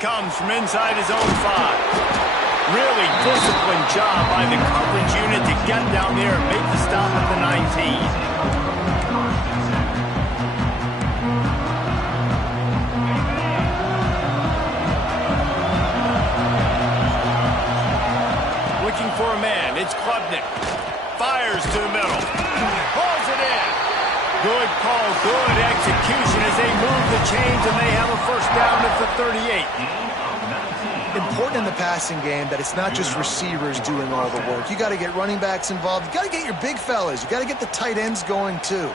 comes from inside his own 5. Really disciplined job by the coverage unit to get down there and make the stop at the 19. Looking for a man. It's Klubnik. Fires to the middle. Pulls it in. Good call, good execution as they move the chains and they have a first down at the 38. Important in the passing game that it's not just receivers doing all the work. You got to get running backs involved. You got to get your big fellas. You got to get the tight ends going too.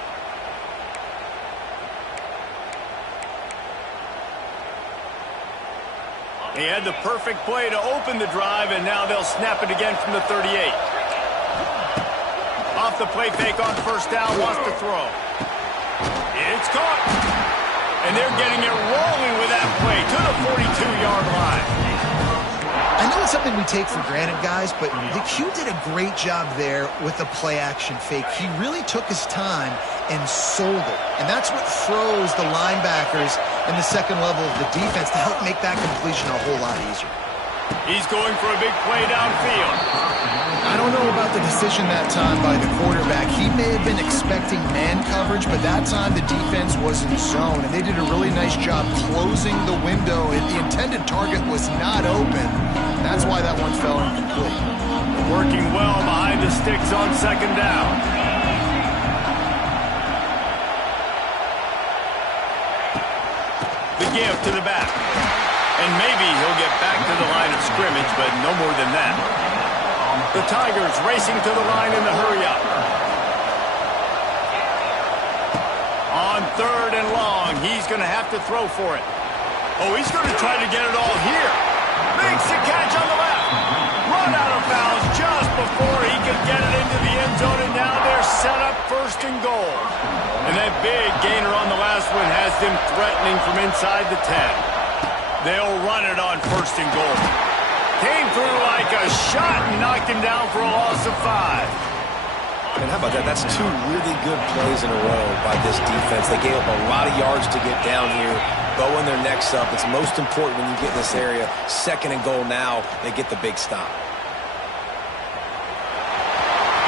They had the perfect play to open the drive, and now they'll snap it again from the 38. Off the play fake on first down, wants to throw. It's caught. And they're getting it rolling with that play to the 42-yard line. I know it's something we take for granted, guys, but the Q did a great job there with the play-action fake. He really took his time and sold it. And that's what froze the linebackers in the second level of the defense to help make that completion a whole lot easier. He's going for a big play downfield. I don't know about the decision that time by the quarterback. He may have been expecting man coverage, but that time the defense was in zone, and they did a really nice job closing the window. And the intended target was not open. That's why that one fell incomplete. Working well behind the sticks on second down. The give to the back. And maybe he'll get back to the line of scrimmage, but no more than that. The Tigers racing to the line in the hurry-up. On third and long, he's going to have to throw for it. Oh, he's going to try to get it all here. Makes the catch on the left. Run out of bounds just before he could get it into the end zone, and now they're set up first and goal. And that big gainer on the last one has them threatening from inside the 10. They'll run it on first and goal. Came through like a shot and knocked him down for a loss of 5. And how about that? That's 2 really good plays in a row by this defense. They gave up a lot of yards to get down here, bowing their necks up. It's most important when you get in this area. Second and goal now, they get the big stop.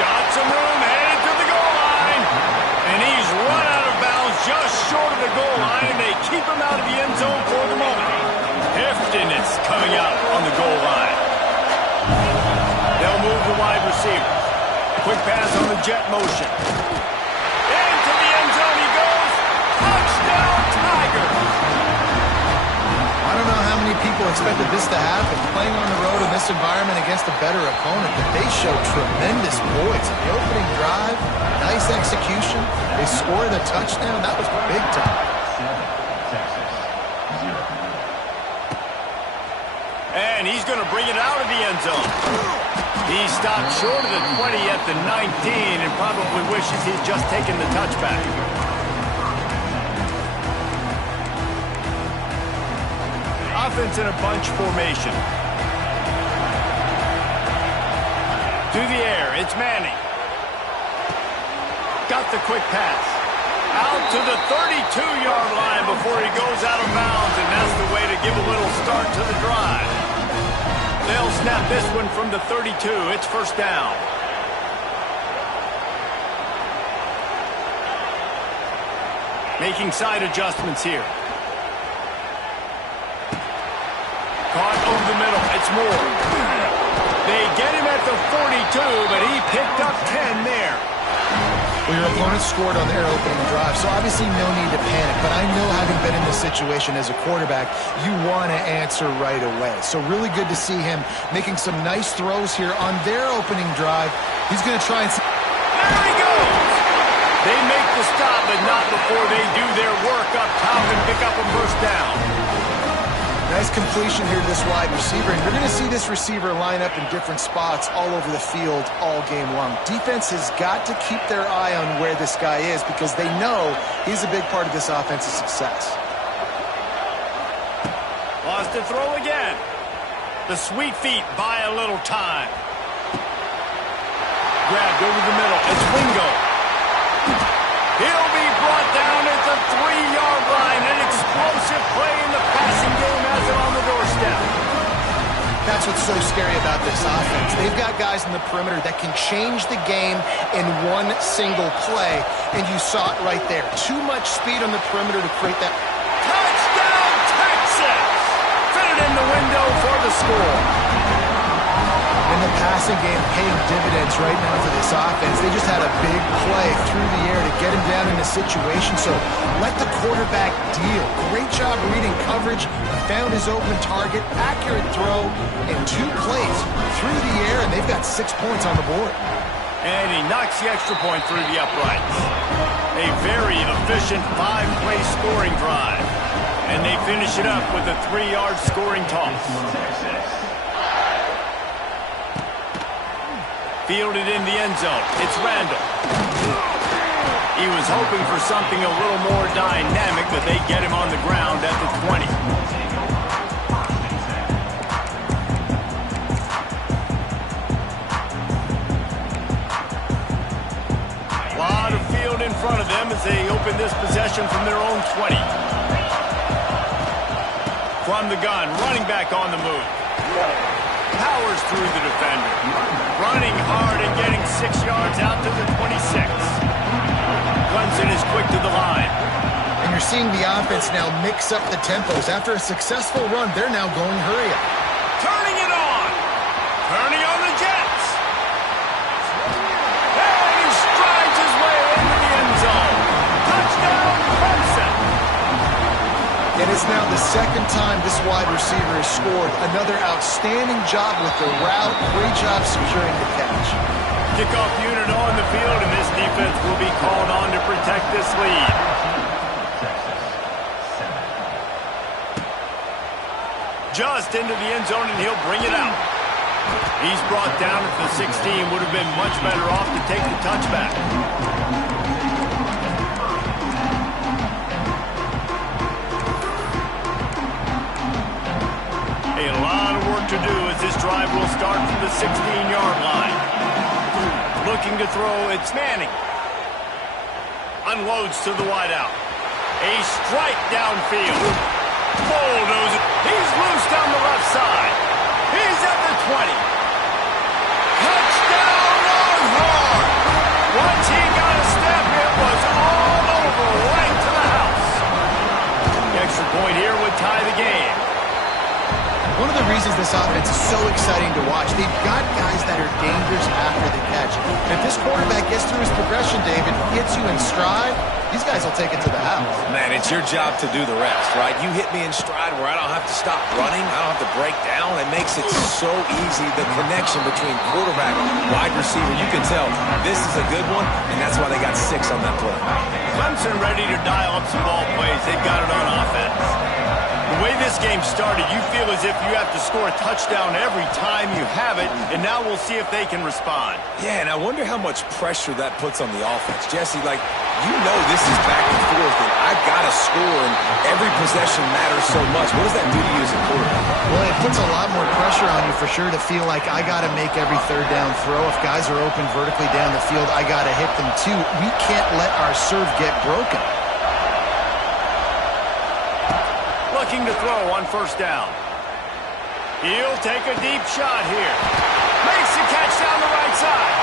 Got some room, headed to the goal line. And he's run out of bounds just short of the goal line, and they keep him out of the end zone for the moment. Heftiness coming out on the goal line. They'll move the wide receiver. Quick pass on the jet motion. Into the end zone he goes. Touchdown, Tigers! I don't know how many people expected this to happen. Playing on the road in this environment against a better opponent, but they showed tremendous poise. The opening drive, nice execution. They scored a touchdown. That was big time. And he's going to bring it out of the end zone. He stopped short of the 20 at the 19 and probably wishes he'd just taken the touchback. Offense in a bunch formation. To the air, it's Manning. Got the quick pass. Out to the 32-yard line before he goes out of bounds, and that's the way to give a little start to the drive. They'll snap this one from the 32. It's first down. Making side adjustments here. Caught over the middle. It's Moore. They get him at the 42, but he picked up 10 there. Well, your opponent scored on their opening drive, so obviously no need to panic. But I know, having been in this situation as a quarterback, you want to answer right away. So really good to see him making some nice throws here on their opening drive. He's going to try and... There he goes! They make the stop, but not before they do their work up top and pick up a first down. Nice completion here to this wide receiver, and you're going to see this receiver line up in different spots all over the field all game long. Defense has got to keep their eye on where this guy is because they know he's a big part of this offense's success. Lost to throw again. The sweet feet buy a little time. Grabbed over the middle. It's Wingo. He'll be brought down at the 3-yard line. An explosive play in the passing game has it on the doorstep. that's what's so scary about this offense. They've got guys in the perimeter that can change the game in one single play, and you saw it right there. Too much speed on the perimeter to create that. Touchdown, Texas! Fit it in the window for the score. And the passing game paying dividends right now for this offense. They just had a big play through the air to get him down in a situation. So let the quarterback deal. Great job reading coverage. Found his open target. Accurate throw in 2 plays through the air, and they've got 6 points on the board. And he knocks the extra point through the uprights. A very efficient 5-play scoring drive. And they finish it up with a 3-yard scoring toss. Fielded in the end zone. It's Randall. He was hoping for something a little more dynamic, but they get him on the ground at the 20. A lot of field in front of them as they open this possession from their own 20. From the gun, running back on the move. Powers through the defender. Running hard and getting 6 yards out to the 26. Clemson is quick to the line. And you're seeing the offense now mix up the tempos. After a successful run, they're now going hurry up. Turning it on. Turning on the Jets. And he strides his way into the end zone. Touchdown, Clemson. And it's now the second time this wide receiver has scored. Another outstanding job with the route. Great job securing the catch. Kickoff unit on the field, and this defense will be called on to protect this lead. Just into the end zone, and he'll bring it out. He's brought down at the 16. Would have been much better off to take the touchback. A lot of work to do as this drive will start from the 16-yard line. Looking to throw, it's Manning. Unloads to the wideout. A strike downfield. Bulldozer. He's loose down the left side. He's at the 20. Touchdown, Longhorn! Once he got a step, it was all over, right to the house. The extra point here would tie the game. One of the reasons this offense is so exciting to watch, they've got guys that are dangerous after the catch. And if this quarterback gets through his progression, David, gets you in stride, these guys will take it to the house. Man, it's your job to do the rest, right? You hit me in stride where I don't have to stop running. I don't have to break down. It makes it so easy, the connection between quarterback, wide receiver. You can tell this is a good one, and that's why they got 6 on that play. Clemson ready to dial up some ball plays. They've got it on offense. The way this game started, you feel as if you have to score a touchdown every time you have it, and now we'll see if they can respond. Yeah, and I wonder how much pressure that puts on the offense. Jesse, like, you know this is back and forth, and I've got to score, and every possession matters so much. What does that do to you as a quarterback? Well, it puts a lot more pressure on you for sure to feel like I got to make every third down throw. If guys are open vertically down the field, I got to hit them too. We can't let our serve get broken. Looking to throw on first down. He'll take a deep shot here. Makes the catch down the right side.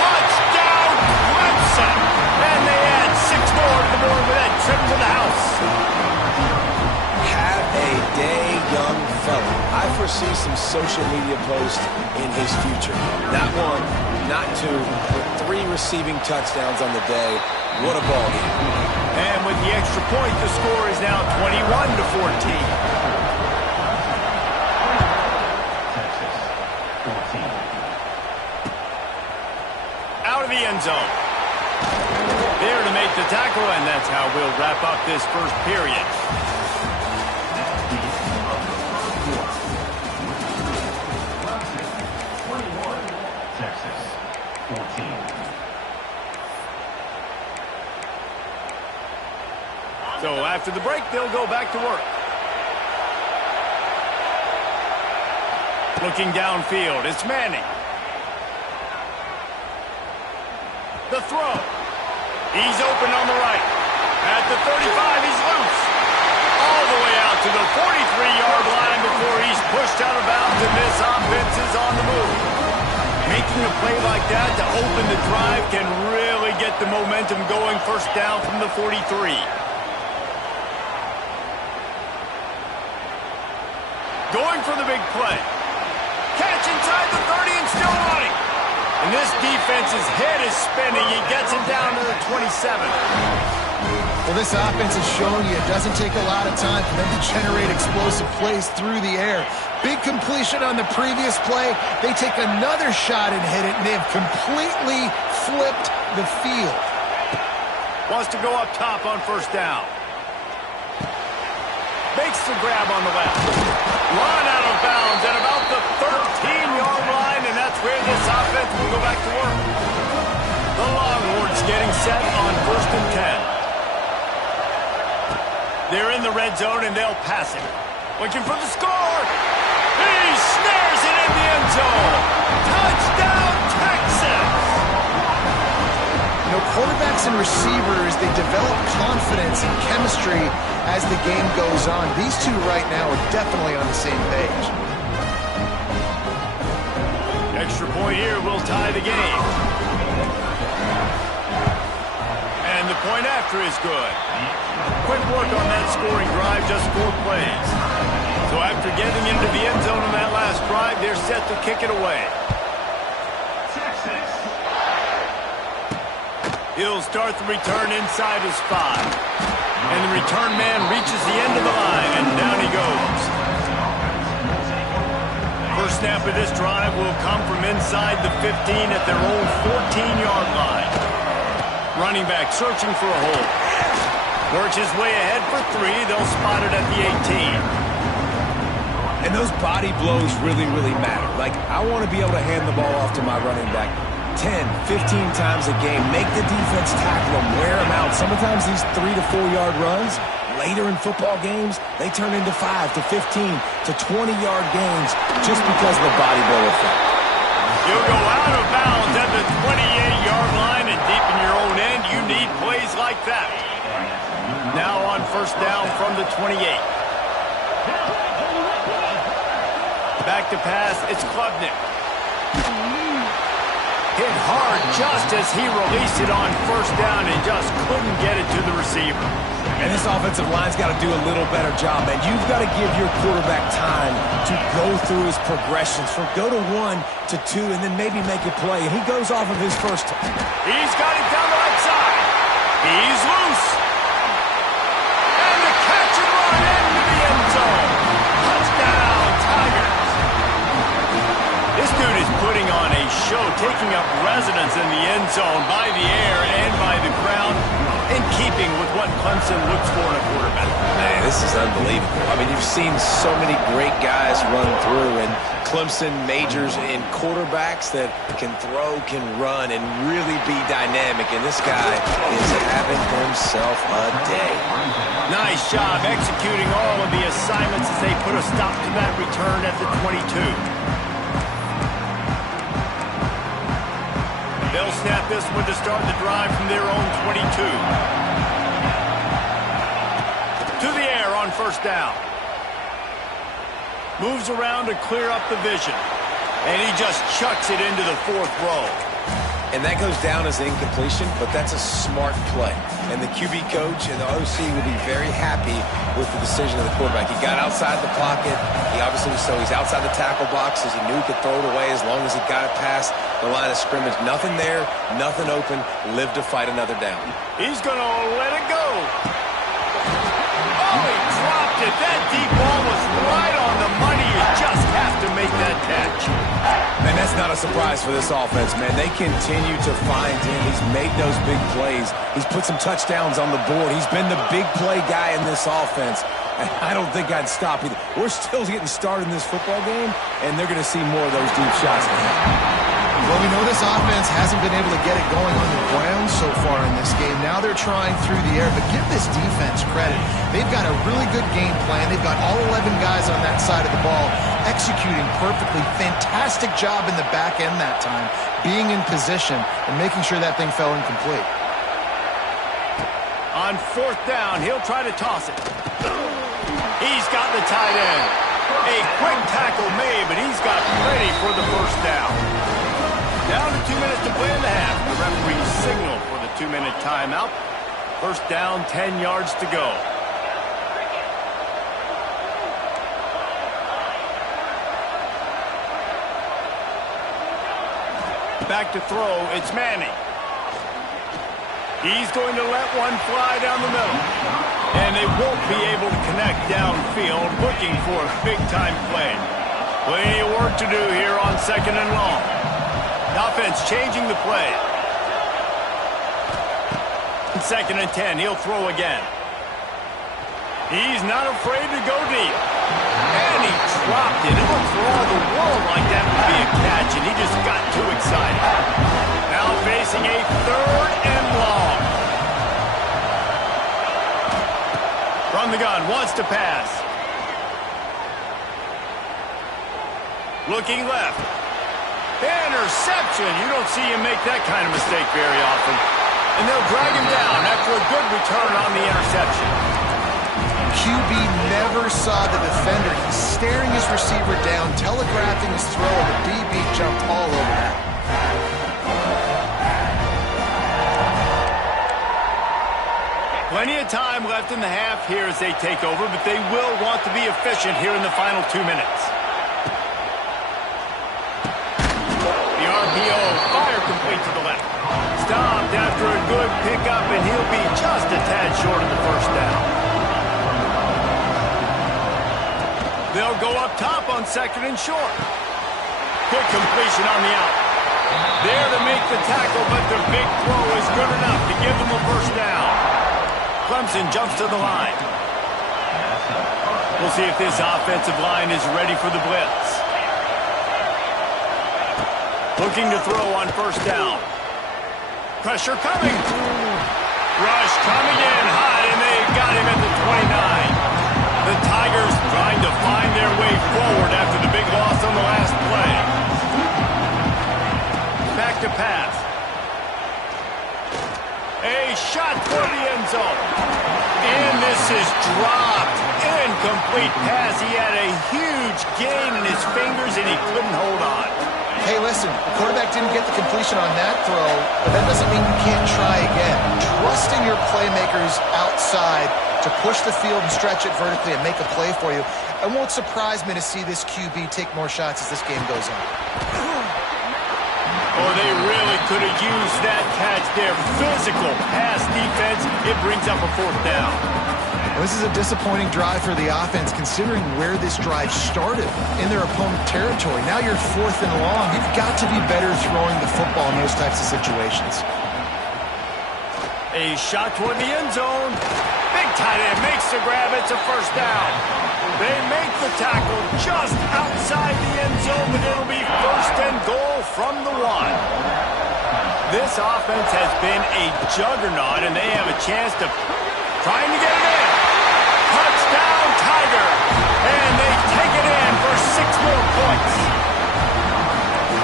Touchdown, Clemson! And they add 6 more to the board with that trip to the house. Have a day, young fella. I foresee some social media posts in his future. Not 1, not 2, but 3 receiving touchdowns on the day. What a ball game. And with the extra point, the score is now 21-14. Out of the end zone. There to make the tackle, and that's how we'll wrap up this first period. So after the break, they'll go back to work. Looking downfield, it's Manning. The throw. He's open on the right. At the 35, he's loose. All the way out to the 43-yard line before he's pushed out of of bounds, and this offense is on the move. Making a play like that to open the drive can really get the momentum going. First down from the 43. Going for the big play. Catch inside the 30 and still running. And this defense's head is spinning. He gets it down to the 27. Well, this offense is showing you it doesn't take a lot of time for them to generate explosive plays through the air. Big completion on the previous play. They take another shot and hit it, and they've completely flipped the field. Wants to go up top on first down. Makes the grab on the left. Run out of bounds at about the 13-yard line, and that's where this offense will go back to work. The Longhorns getting set on 1st and 10. They're in the red zone, and they'll pass it. Looking for the score. He snares it in the end zone. Touchdown, Texas! You know, quarterbacks and receivers, they develop confidence and chemistry as the game goes on. These two right now are definitely on the same page. Extra point here will tie the game. And the point after is good. Quick work on that scoring drive, just 4 plays. So after getting into the end zone on that last drive, they're set to kick it away. He'll start the return inside his 5. And the return man reaches the end of the line, and down he goes. First snap of this drive will come from inside the 15 at their own 14-yard line. Running back searching for a hole. Works his way ahead for 3. They'll spot it at the 18. And those body blows really, really matter. Like, I want to be able to hand the ball off to my running back 10, 15 times a game. Make the defense tackle them, wear them out. Sometimes these 3 to 4-yard runs, later in football games, they turn into 5 to 15 to 20-yard gains just because of the body blow effect. You'll go out of bounds at the 28-yard line, and deep in your own end, you need plays like that. Now on first down from the 28. Back to pass, it's Klubnik. Hit hard just as he released it on first down and just couldn't get it to the receiver. And this offensive line's got to do a little better job, man. You've got to give your quarterback time to go through his progressions. From go to 1 to 2 and then maybe make a play. And he goes off of his first. He's got it down the right side. He's loose. And the catch and run into the end zone. Touchdown, Tigers. This dude is putting on a show, taking up residence in the end zone by the air and by the ground, in keeping with what Clemson looks for in a quarterback. Man, this is unbelievable. I mean, you've seen so many great guys run through, and Clemson majors in quarterbacks that can throw, can run, and really be dynamic, and this guy is having himself a day. Nice job executing all of the assignments as they put a stop to that return at the 22. They'll snap this one to start the drive from their own 22. To the air on first down. Moves around to clear up the vision. And he just chucks it into the 4th row. And that goes down as an incompletion, but that's a smart play. And the QB coach and the OC will be very happy with the decision of the quarterback. He got outside the pocket. He obviously, so he's outside the tackle box as he knew he could throw it away as long as he got it past the line of scrimmage. Nothing there, nothing open. Live to fight another down. He's going to let it go. Oh, he dropped it. That deep ball was right on the money. You just have to make that catch. And that's not a surprise for this offense, man. They continue to find him. He's made those big plays. He's put some touchdowns on the board. He's been the big play guy in this offense. And I don't think I'd stop either. We're still getting started in this football game, and they're going to see more of those deep shots. Well, we know this offense hasn't been able to get it going on the ground so far in this game. Now they're trying through the air, but give this defense credit. They've got a really good game plan. They've got all 11 guys on that side of the ball executing perfectly. Fantastic job in the back end that time, being in position and making sure that thing fell incomplete. On 4th down, he'll try to toss it. He's got the tight end. A quick tackle made, but he's got plenty for the first down. Down to 2 minutes to play in the half. The referee signal for the 2-minute timeout. First down, 10 yards to go. Back to throw, it's Manning. He's going to let one fly down the middle. And they won't be able to connect downfield, looking for a big-time play. Plenty of work to do here on 2nd and long. The offense changing the play. 2nd and 10, he'll throw again. He's not afraid to go deep. And he dropped it. It looked for all the world like that would be a catch, and he just got too excited. Now facing a 3rd and long. From the gun, wants to pass. Looking left. Interception. You don't see him make that kind of mistake very often. And they'll drag him down after a good return on the interception. QB never saw the defender. He's staring his receiver down, telegraphing his throw, and the DB jumped all over that. Plenty of time left in the half here as they take over, but they will want to be efficient here in the final 2 minutes. The RPO, fire complete to the left. Stopped after a good pickup, and he'll be just a tad short of the first down. They'll go up top on 2nd and short. Quick completion on the out. There to make the tackle, but the big throw is good enough to give them a first down. Clemson jumps to the line. We'll see if this offensive line is ready for the blitz. Looking to throw on first down. Pressure coming. Rush coming in high, and they got him at the 29. The Tigers trying to find their way forward after the big loss on the last play. Back to pass. A shot for the end zone. And this is dropped. Incomplete pass. He had a huge gain in his fingers, and he couldn't hold on. Hey, listen, the quarterback didn't get the completion on that throw, but that doesn't mean you can't try again. Trusting your playmakers outside to push the field and stretch it vertically and make a play for you. It won't surprise me to see this QB take more shots as this game goes on. Oh, they really could have used that catch there. Physical pass defense. It brings up a 4th down. Well, this is a disappointing drive for the offense considering where this drive started in their opponent territory. Now you're 4th and long. You've got to be better throwing the football in those types of situations. A shot toward the end zone. Big tight end makes the grab. It's a first down. They make the tackle just outside the end zone, but it'll be 1st and goal from the 1. This offense has been a juggernaut, and they have a chance to trying to get it in. Touchdown, Tiger. And they take it in for 6 more points.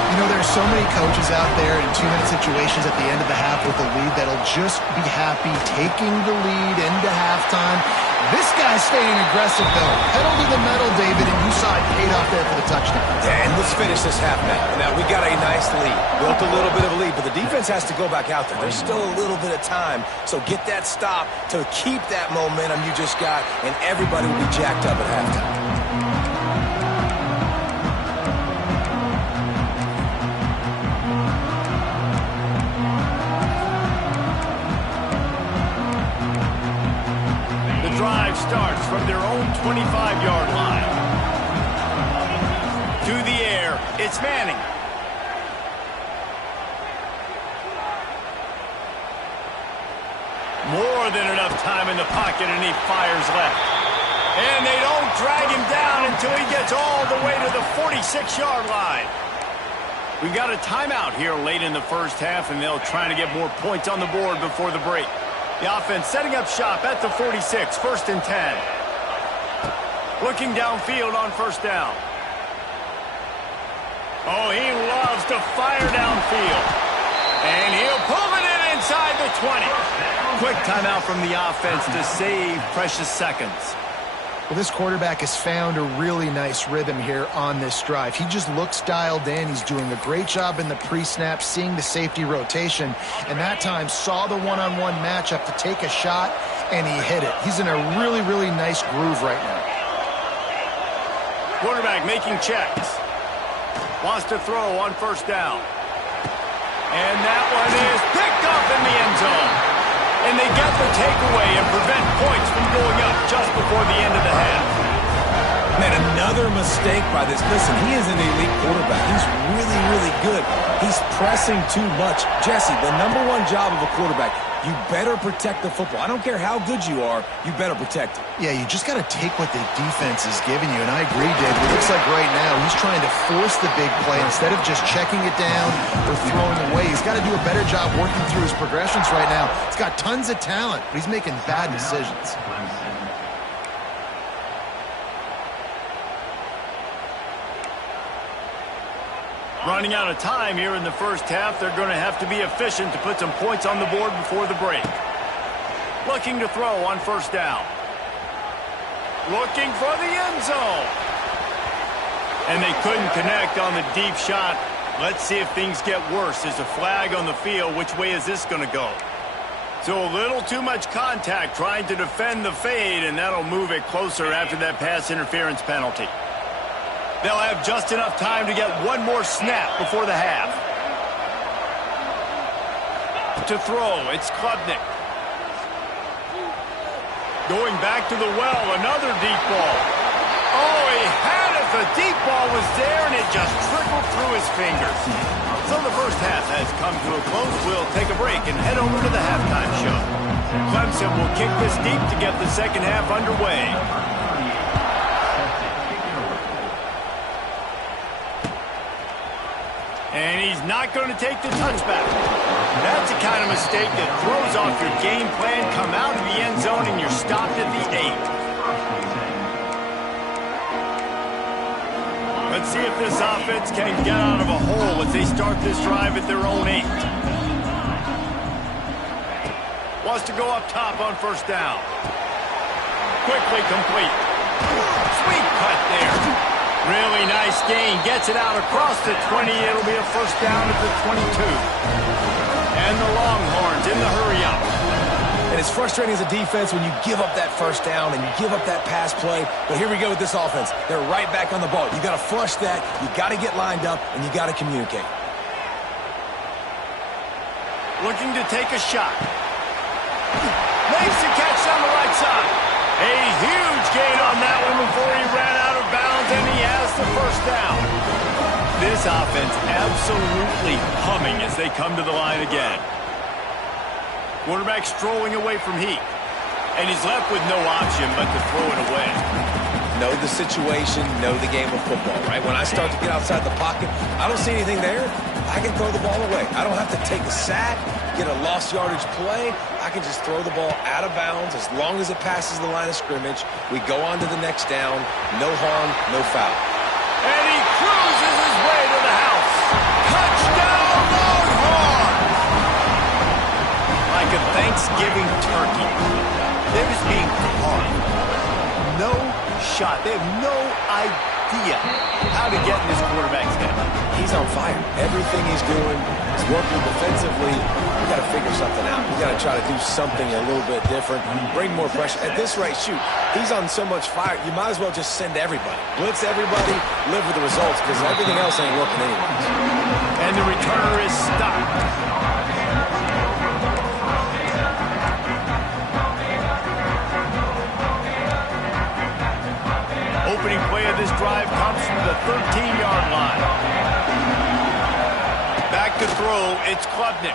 You know, there's so many coaches out there in 2-minute situations at the end of the half with a lead that'll just be happy taking the lead into halftime. This guy's staying aggressive, though. Pedal to the metal, David, and you saw it paid off there for the touchdown. Yeah, and let's finish this half now. Now, we got a nice lead. Built a little bit of a lead, but the defense has to go back out there. There's still a little bit of time, so get that stop to keep that momentum you just got, and everybody will be jacked up at halftime. Drive starts from their own 25-yard line. To the air, it's Manning. More than enough time in the pocket, and he fires left. And they don't drag him down until he gets all the way to the 46-yard line. We've got a timeout here late in the first half, and they'll try to get more points on the board before the break. The offense setting up shop at the 46, 1st and 10. Looking downfield on first down. Oh, he loves to fire downfield. And he'll pull it in inside the 20. Quick timeout from the offense to save precious seconds. Well, this quarterback has found a really nice rhythm here on this drive. He just looks dialed in. He's doing a great job in the pre-snap, seeing the safety rotation, and that time saw the one-on-one matchup to take a shot, and he hit it. He's in a really, really nice groove right now. Quarterback making checks. Wants to throw on first down. And that one is picked up in the end zone. And they get the takeaway and prevent points from going up just before the end of the half. Man, another mistake by this. Listen, he is an elite quarterback. He's really, really good. He's pressing too much. Jesse, the #1 job of a quarterback, you better protect the football. I don't care how good you are, you better protect it. Yeah, you just got to take what the defense is giving you, and I agree, David. It looks like right now he's trying to force the big play instead of just checking it down or throwing away. He's got to do a better job working through his progressions right now. He's got tons of talent, but he's making bad decisions. Running out of time here in the first half. They're going to have to be efficient to put some points on the board before the break. Looking to throw on first down. Looking for the end zone. And they couldn't connect on the deep shot. Let's see if things get worse. There's a flag on the field. Which way is this going to go? So a little too much contact trying to defend the fade, and that'll move it closer after that pass interference penalty. They'll have just enough time to get one more snap before the half. To throw, it's Klubnik. Going back to the well, another deep ball. Oh, he had it. The deep ball was there, and it just trickled through his fingers. So the first half has come to a close. We'll take a break and head over to the halftime show. Clemson will kick this deep to get the second half underway. And he's not going to take the touchback. That's the kind of mistake that throws off your game plan. Come out of the end zone and you're stopped at the 8. Let's see if this offense can get out of a hole as they start this drive at their own 8. Wants to go up top on first down. Quickly complete. Sweet cut there. Really nice gain. Gets it out across the 20. It'll be a first down at the 22. And the Longhorns in the hurry-up. And it's frustrating as a defense when you give up that first down and you give up that pass play. But here we go with this offense. They're right back on the ball. You got to flush that. You got to get lined up, and you got to communicate. Looking to take a shot. Makes the catch on the right side. A huge gain on that one before he ran out of bounds, and he has the first down. This offense absolutely humming as they come to the line again. Quarterback strolling away from Heath, and he's left with no option but to throw it away. Know the situation, know the game of football, right? When I start to get outside the pocket, I don't see anything there. I can throw the ball away. I don't have to take a sack, get a lost yardage play. I can just throw the ball out of bounds as long as it passes the line of scrimmage. We go on to the next down. No harm, no foul. And he cruises his way to the house. Touchdown, Longhorns! Like a Thanksgiving turkey. They're just being carved. No shot. They have no idea how to get in this quarterback's head. He's on fire. Everything he's doing is working defensively. We got to figure something out. We got to try to do something a little bit different. Bring more pressure. At this rate, shoot, he's on so much fire, you might as well just send everybody. Blitz everybody, live with the results, because everything else ain't working anyways. And the returner is stopped. Opening play of this drive comes from the 13-yard line. Back to throw, it's Klubnik.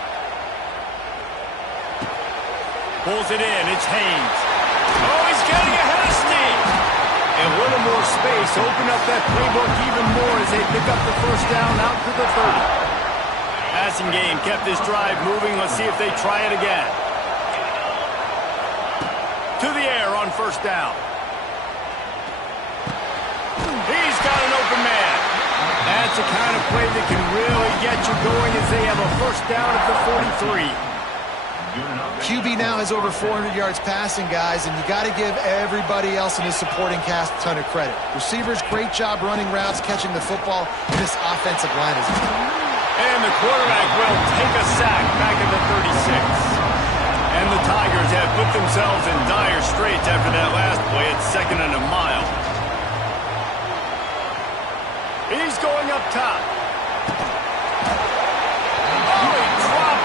Pulls it in, it's Haynes. Oh, he's getting ahead of steam. A little more space, open up that playbook even more as they pick up the first down out to the 30. Passing game kept this drive moving. Let's see if they try it again. To the air on first down. He's got an open man. That's the kind of play that can really get you going as they have a first down at the 43. QB now has over 400 yards passing, guys, and you got to give everybody else in his supporting cast a ton of credit. Receivers, great job running routes, catching the football. This offensive line is... And the quarterback will take a sack back at the 36. And the Tigers have put themselves in dire straits after that last play at 2nd and a mile. He's going up top.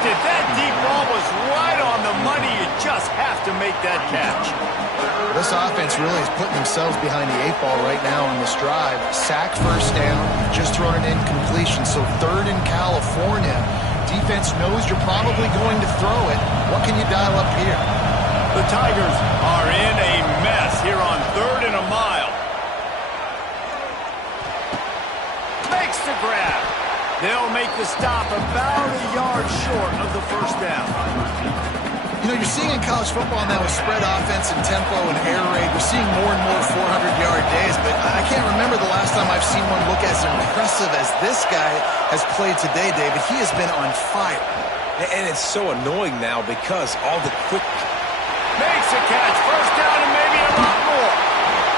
That deep ball was right on the money. You just have to make that catch. This offense really is putting themselves behind the 8 ball right now on this drive. Sack, first down, just thrown an incompletion. So 3rd in California. Defense knows you're probably going to throw it. What can you dial up here? The Tigers are in a mess here on 3rd and a mile. Makes the grab. They'll make the stop about a yard short of the first down. You know, you're seeing in college football now with spread offense and tempo and air raid, we're seeing more and more 400-yard days, but I can't remember the last time I've seen one look as impressive as this guy has played today, David. He has been on fire. And it's so annoying now because all the quick... Makes a catch, first down and maybe a lot more.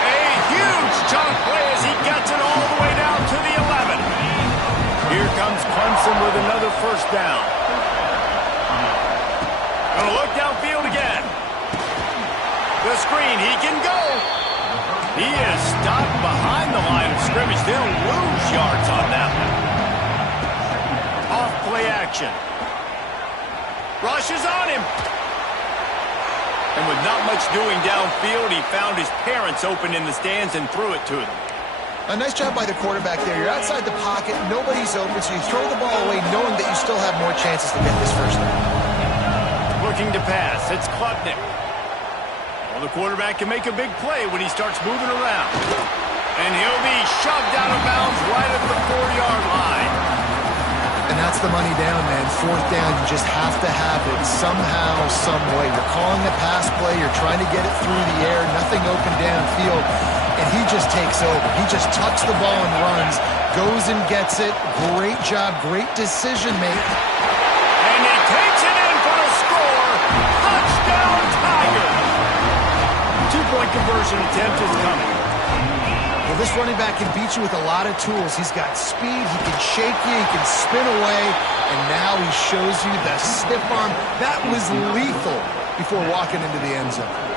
A huge chunk play as he gets it all the way down to the 11. Here comes Clemson with another first down. Gonna look downfield again. The screen, he can go. He is stopped behind the line of scrimmage. They'll lose yards on that one. Off play action. Rushes on him. And with not much doing downfield, he found his parents open in the stands and threw it to them. A nice job by the quarterback there. You're outside the pocket, nobody's open, so you throw the ball away knowing that you still have more chances to get this first down. Looking to pass, it's Klubnik. Well, the quarterback can make a big play when he starts moving around. And he'll be shoved out of bounds right at the 4-yard line. And that's the money down, man. 4th down, you just have to have it somehow, some way. You're calling a pass play, you're trying to get it through the air, nothing open downfield. And he just takes over. He just tucks the ball and runs, goes and gets it. Great job, great decision making. And he takes it in for the score. Touchdown, Tigers. 2-point conversion attempt is coming. Well, this running back can beat you with a lot of tools. He's got speed, he can shake you, he can spin away, and now he shows you the stiff arm. That was lethal before walking into the end zone.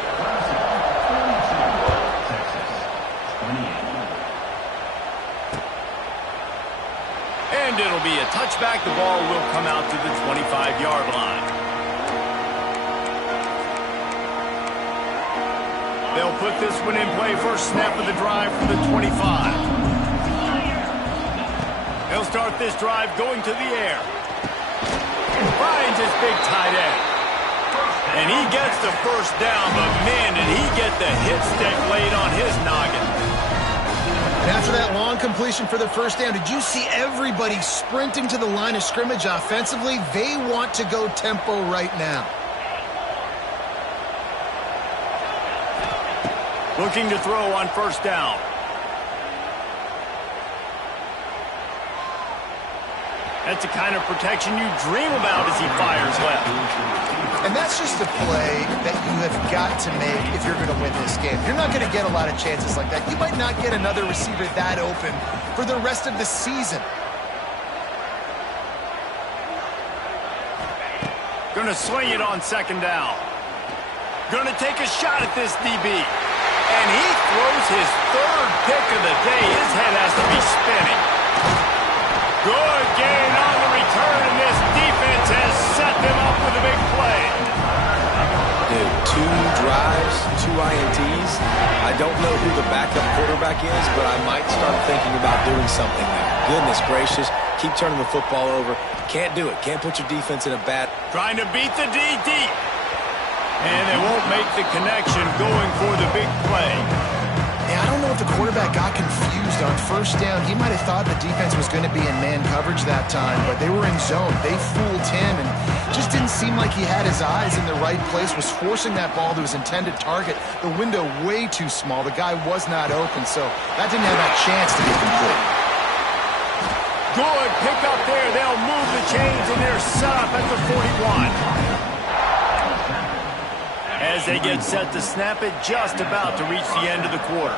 And it'll be a touchback. The ball will come out to the 25-yard line. They'll put this one in play. First snap of the drive from the 25. They'll start this drive going to the air. Finds his big tight end. And he gets the first down, but man, did he get the hit stick laid on his noggin. And after that long completion for the first down, did you see everybody sprinting to the line of scrimmage offensively? They want to go tempo right now. Looking to throw on first down. That's the kind of protection you dream about as he fires left. And that's just a play that you have got to make if you're going to win this game. You're not going to get a lot of chances like that. You might not get another receiver that open for the rest of the season. Going to swing it on second down. Going to take a shot at this DB. And he throws his 3rd pick of the day. His head has to be spinning. Good gain on the return, and this defense has set them up with a big play. Dude, 2 drives, 2 INTs. I don't know who the backup quarterback is, but I might start thinking about doing something there. Goodness gracious, keep turning the football over. Can't do it. Can't put your defense in a bad... Trying to beat the D deep. And they won't make the connection going for the big play. Yeah, I don't know if the quarterback got confused on first down. He might have thought the defense was going to be in man coverage that time, but they were in zone. They fooled him and just didn't seem like he had his eyes in the right place, was forcing that ball to his intended target. The window way too small. The guy was not open, so that didn't have that chance to be complete. Good pick up there. They'll move the chains, and they're set up at the 41. as they get set to snap it, just about to reach the end of the quarter.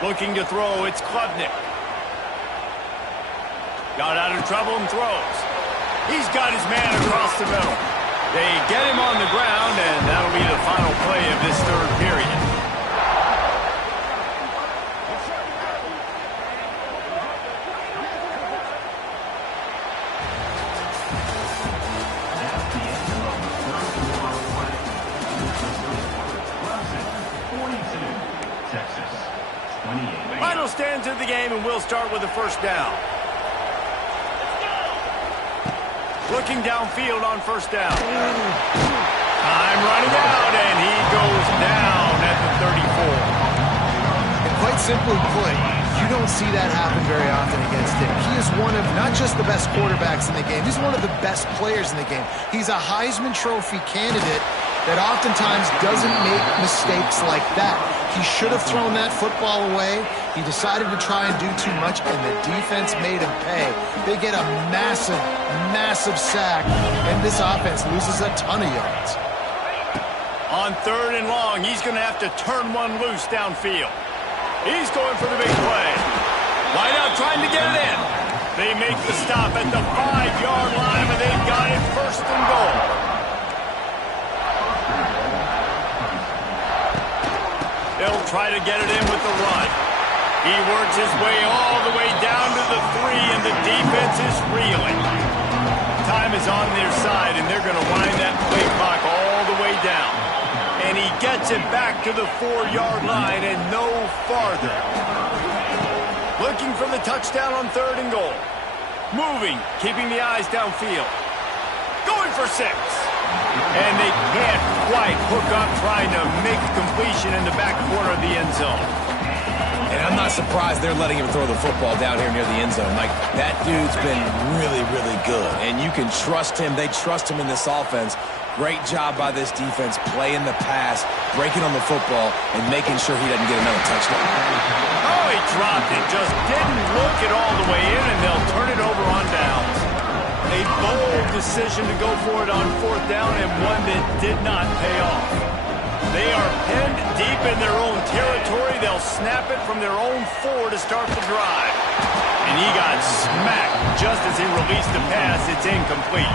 Looking to throw, it's Klubnik. Got out of trouble and throws. He's got his man across the middle. They get him on the ground, and that'll be the final play of this third period. Final stands of the game, and we'll start with the first down. Looking downfield on first down. Time running out, and he goes down at the 34. And quite simply put, you don't see that happen very often against him. He is one of not just the best quarterbacks in the game, he's one of the best players in the game. He's a Heisman Trophy candidate that oftentimes doesn't make mistakes like that. He should have thrown that football away. He decided to try and do too much, and the defense made him pay. They get a massive, massive sack, and this offense loses a ton of yards. On third and long, he's going to have to turn one loose downfield. He's going for the big play. Wide out trying to get it in. They make the stop at the 5-yard line, and they've got it first and goal. They'll try to get it in with the run. He works his way all the way down to the 3, and the defense is reeling. Time is on their side, and they're going to wind that play clock all the way down. And he gets it back to the 4-yard line and no farther. Looking for the touchdown on third and goal. Moving, keeping the eyes downfield. Going for 6. And they can't quite hook up trying to make a completion in the back corner of the end zone. And I'm not surprised they're letting him throw the football down here near the end zone. Like, that dude's been really, really good. And you can trust him. They trust him in this offense. Great job by this defense playing the pass, breaking on the football, and making sure he doesn't get another touchdown. Oh, he dropped it. Just didn't look it all the way in, and they'll turn it over on downs. A bold decision to go for it on fourth down, and one that did not pay off. They are pinned deep in their own territory. They'll snap it from their own 4 to start the drive. And he got smacked just as he released the pass. It's incomplete.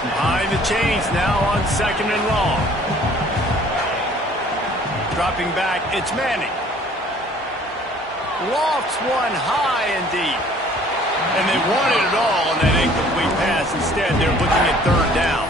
Behind the chains now on second and long. Dropping back, it's Manning. Lofts one high and deep. And they wanted it all on that incomplete pass. Instead, they're looking at third down.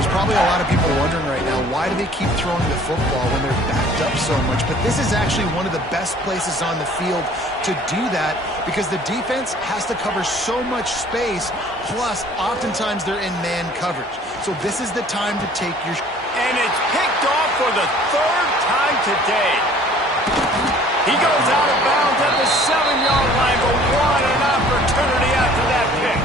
There's probably a lot of people wondering right now, why do they keep throwing the football when they're backed up so much? But this is actually one of the best places on the field to do that because the defense has to cover so much space, plus oftentimes they're in man coverage. So this is the time to take your... And it's picked off for the third time today. He goes out of bounds at the 7-yard line, but what an opportunity after that pick.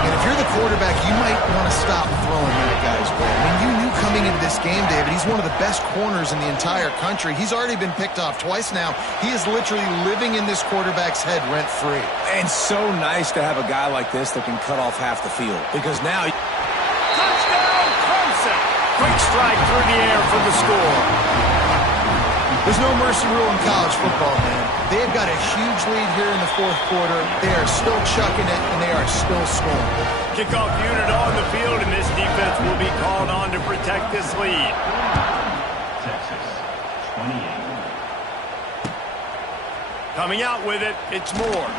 And if you're the quarterback, you might want to stop throwing that guy's way. I mean, you knew coming into this game, David, he's one of the best corners in the entire country. He's already been picked off twice now. He is literally living in this quarterback's head rent-free. And so nice to have a guy like this that can cut off half the field. Because now... Touchdown, Clemson! Quick strike through the air for the score. There's no mercy rule in college football, man. They have got a huge lead here in the fourth quarter. They are still chucking it, and they are still scoring. Kickoff unit on the field, and this defense will be called on to protect this lead. Texas, 28. Coming out with it, it's Moore.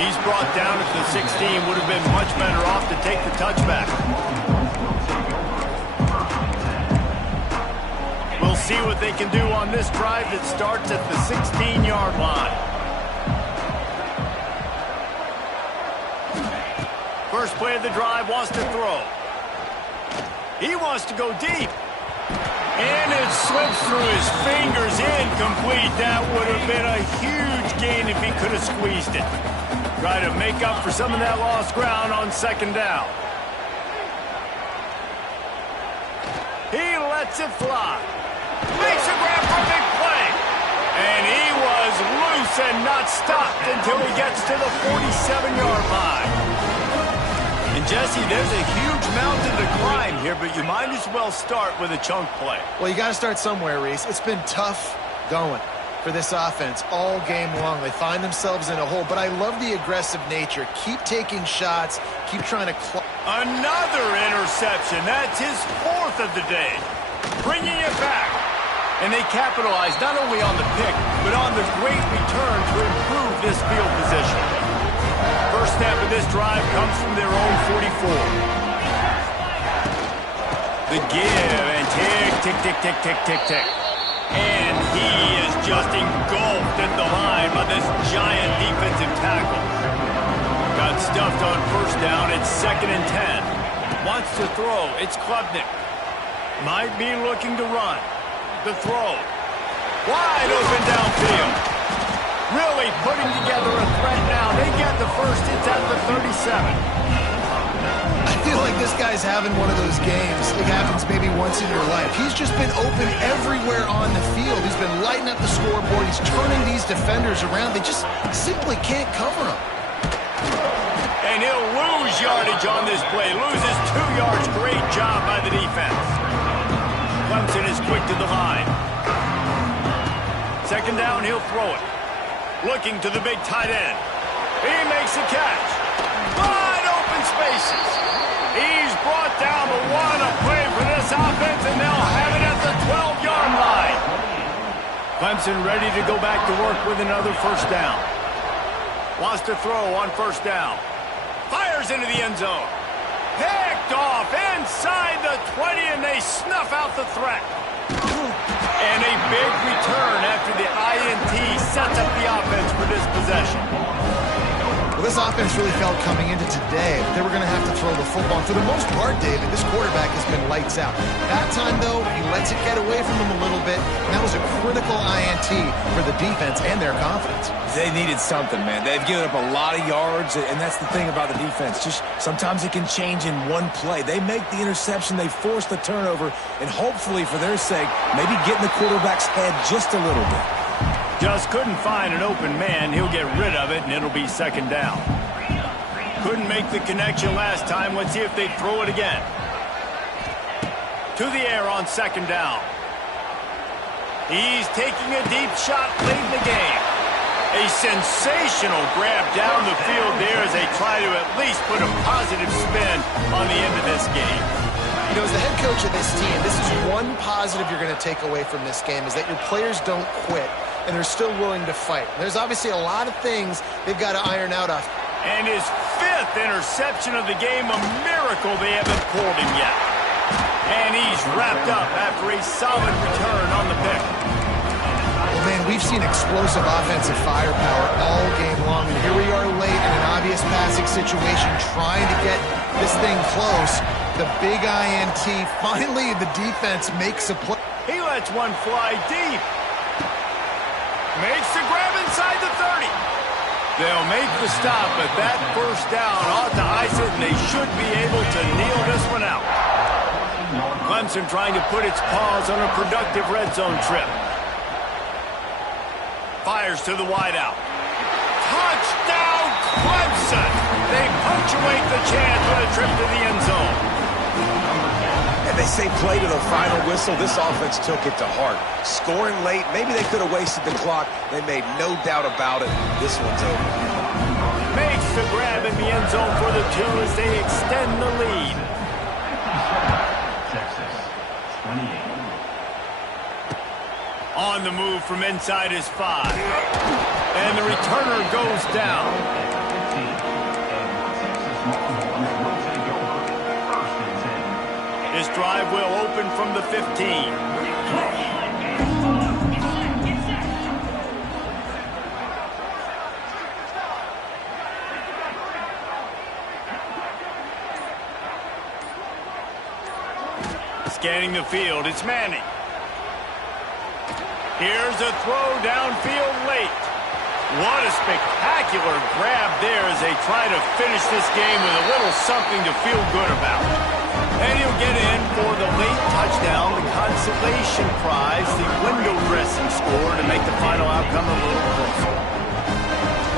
He's brought down at the 16. Would have been much better off to take the touchback. We'll see what they can do on this drive that starts at the 16-yard line. First play of the drive, wants to throw. He wants to go deep. And it slips through his fingers, incomplete. That would have been a huge gain if he could have squeezed it. Try to make up for some of that lost ground on second down. He lets it fly. Makes a grab for a big play. And he was loose and not stopped until he gets to the 47-yard line. And Jesse, there's a huge mountain to climb here, but you might as well start with a chunk play. Well, you got to start somewhere, Reese. It's been tough going for this offense all game long. They find themselves in a hole, but I love the aggressive nature. Keep taking shots. Keep trying to Another interception. That's his 4th of the day. Bringing it back. And they capitalize not only on the pick, but on the great return to improve this field position. First snap of this drive comes from their own 44. The give and tick, tick, tick, tick, tick, tick, tick. And he is just engulfed at the line by this giant defensive tackle. Got stuffed on first down. It's 2nd and 10. Wants to throw. It's Klubnik. Might be looking to run. The throw. Wide open downfield. Really putting together a threat now. They get the first. It's at the 37. I feel like this guy's having one of those games. It happens maybe once in your life. He's just been open everywhere on the field. He's been lighting up the scoreboard. He's turning these defenders around. They just simply can't cover him. And he'll lose yardage on this play. Loses 2 yards. Great job by the defense. Clemson is quick to the line. 2nd down, he'll throw it. Looking to the big tight end. He makes a catch. Wide open spaces. He's brought down, but what a play for this offense, and they'll have it at the 12-yard line. Clemson ready to go back to work with another first down. Wants to throw on first down. Fires into the end zone. Picked off inside the 20, and they snuff out the threat. And a big return after the INT sets up the offense for this possession. Well, this offense really felt coming into today that they were going to have to throw the football. For the most part, David, this quarterback has been lights out. That time, though, he lets it get away from him a little bit, and that was a critical INT for the defense and their confidence. They needed something, man. They've given up a lot of yards, and that's the thing about the defense. Just sometimes it can change in one play. They make the interception, they force the turnover, and hopefully, for their sake, maybe get in the quarterback's head just a little bit. Just couldn't find an open man. He'll get rid of it, and it'll be 2nd down. Couldn't make the connection last time. Let's see if they throw it again. To the air on 2nd down. He's taking a deep shot late in the game. A sensational grab down the field there as they try to at least put a positive spin on the end of this game. You know, as the head coach of this team, this is one positive you're going to take away from this game, is that your players don't quit, and they're still willing to fight. There's obviously a lot of things they've got to iron out of. And his 5th interception of the game, a miracle they haven't pulled him yet. And he's wrapped up after a solid return on the pick. Well, man, we've seen explosive offensive firepower all game long, and here we are late in an obvious passing situation trying to get this thing close. The big INT. Finally, the defense makes a play. He lets one fly deep. Makes the grab inside the 30. They'll make the stop, but that first down ought to ice it, and they should be able to kneel this one out. Clemson trying to put its paws on a productive red zone trip. Fires to the wideout. Touchdown, Clemson! They punctuate the chance with a trip to the end zone. And they say play to the final whistle. This offense took it to heart. Scoring late, maybe they could have wasted the clock. They made no doubt about it. This one's over. Makes the grab in the end zone for the 2 as they extend the lead. Texas, 28. On the move from inside his 5. And the returner goes down. This drive will open from the 15. Scanning the field, it's Manning. Here's a throw downfield late. What a spectacular grab there as they try to finish this game with a little something to feel good about. And he'll get in for the late touchdown, the consolation prize, the window dressing score to make the final outcome a little closer.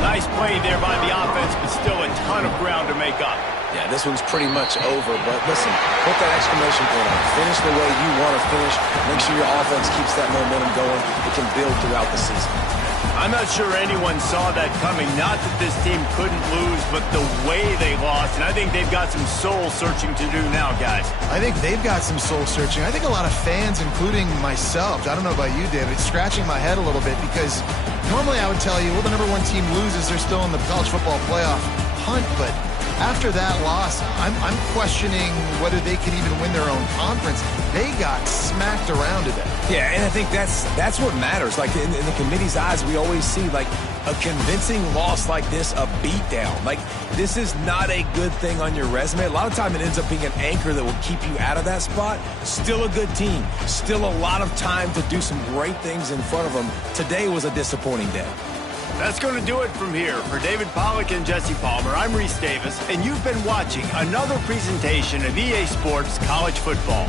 Nice play there by the offense, but still a ton of ground to make up. Yeah, this one's pretty much over, but listen, put that exclamation point on it. Finish the way you want to finish. Make sure your offense keeps that momentum going. It can build throughout the season. I'm not sure anyone saw that coming. Not that this team couldn't lose, but the way they lost. And I think they've got some soul-searching to do now, guys. I think they've got some soul-searching. I think a lot of fans, including myself, I don't know about you, David, scratching my head a little bit because normally I would tell you, well, the number one team loses, they're still in the college football playoff hunt, but after that loss, I'm questioning whether they could even win their own conference. They got smacked around today. Yeah, and I think that's what matters. Like in the committee's eyes, we always see like a convincing loss like this, a beatdown. Like this is not a good thing on your resume. A lot of time it ends up being an anchor that will keep you out of that spot. Still a good team. Still a lot of time to do some great things in front of them. Today was a disappointing day. That's going to do it from here. For David Pollack and Jesse Palmer, I'm Reese Davis, and you've been watching another presentation of EA Sports College Football.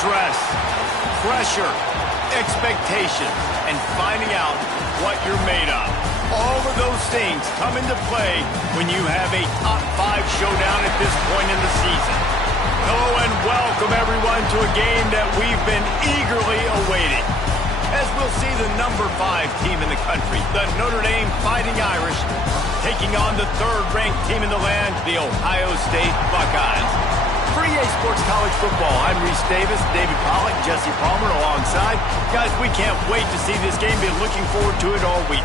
Stress, pressure, expectations, and finding out what you're made of. All of those things come into play when you have a top 5 showdown at this point in the season. Hello and welcome everyone to a game that we've been eagerly awaiting. As we'll see the number 5 team in the country, the Notre Dame Fighting Irish, taking on the 3rd-ranked team in the land, the Ohio State Buckeyes. For EA Sports College Football, I'm Reese Davis, David Pollack, Jesse Palmer alongside. Guys, we can't wait to see this game. Been looking forward to it all week.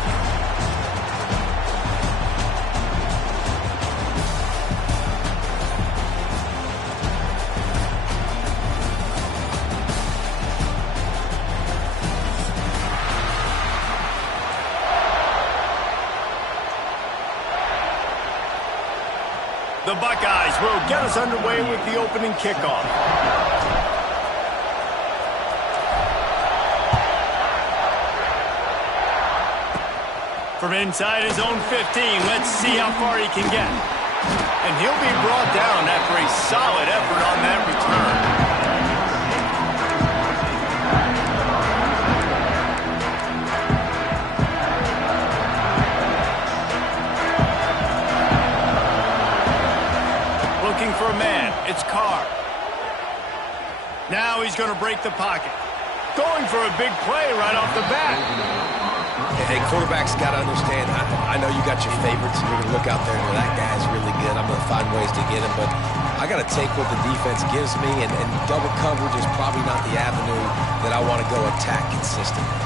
The Buckeyes will get us underway with the opening kickoff. From inside his own 15, let's see how far he can get. And he'll be brought down after a solid effort on that return. Looking for a man. It's Carr. Now he's going to break the pocket. Going for a big play right off the bat. Hey, quarterbacks got to understand, I know you got your favorites, and you're going to look out there and go, that guy's really good. I'm going to find ways to get him. But I got to take what the defense gives me, and double coverage is probably not the avenue that I want to go attack consistently.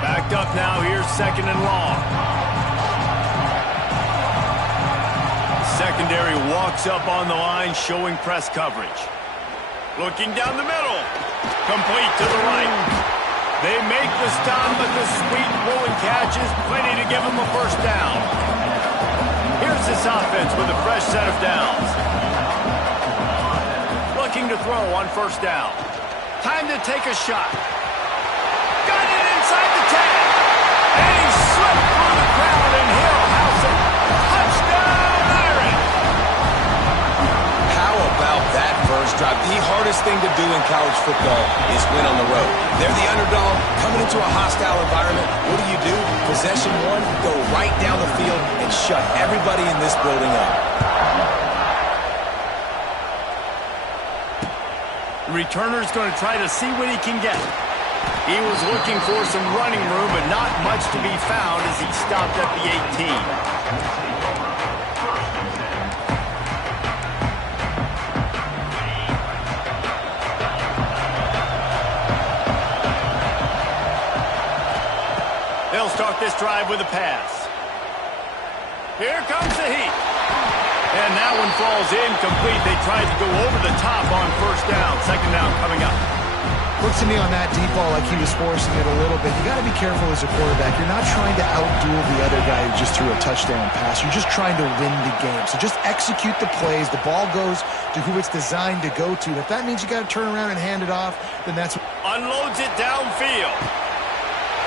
Backed up now, here's 2nd and long. Secondary walks up on the line, showing press coverage. Looking down the middle. Complete to the right. They make the stop, but the sweet rolling catch is plenty to give them a first down. Here's this offense with a fresh set of downs. Looking to throw on 1st down. Time to take a shot. Got it inside the 10. And he slipped through the crowd, and he'll house it. Touchdown, Iron. How about that first drive? The hardest thing to do in college football is win on the road. They're the underdog coming into a hostile environment. What do? Possession 1, go right down the field and shut everybody in this building up. The returner's going to try to see what he can get. He was looking for some running room, but not much to be found as he stopped at the 18. They'll start this drive with a pass. Here comes the heat. And that one falls incomplete. They tried to go over the top on 1st down. 2nd down coming up. Looks to me on that deep ball like he was forcing it a little bit. You got to be careful as a quarterback. You're not trying to outduel the other guy who just threw a touchdown pass. You're just trying to win the game. So just execute the plays. The ball goes to who it's designed to go to. If that means you got to turn around and hand it off, then that's... Unloads it downfield.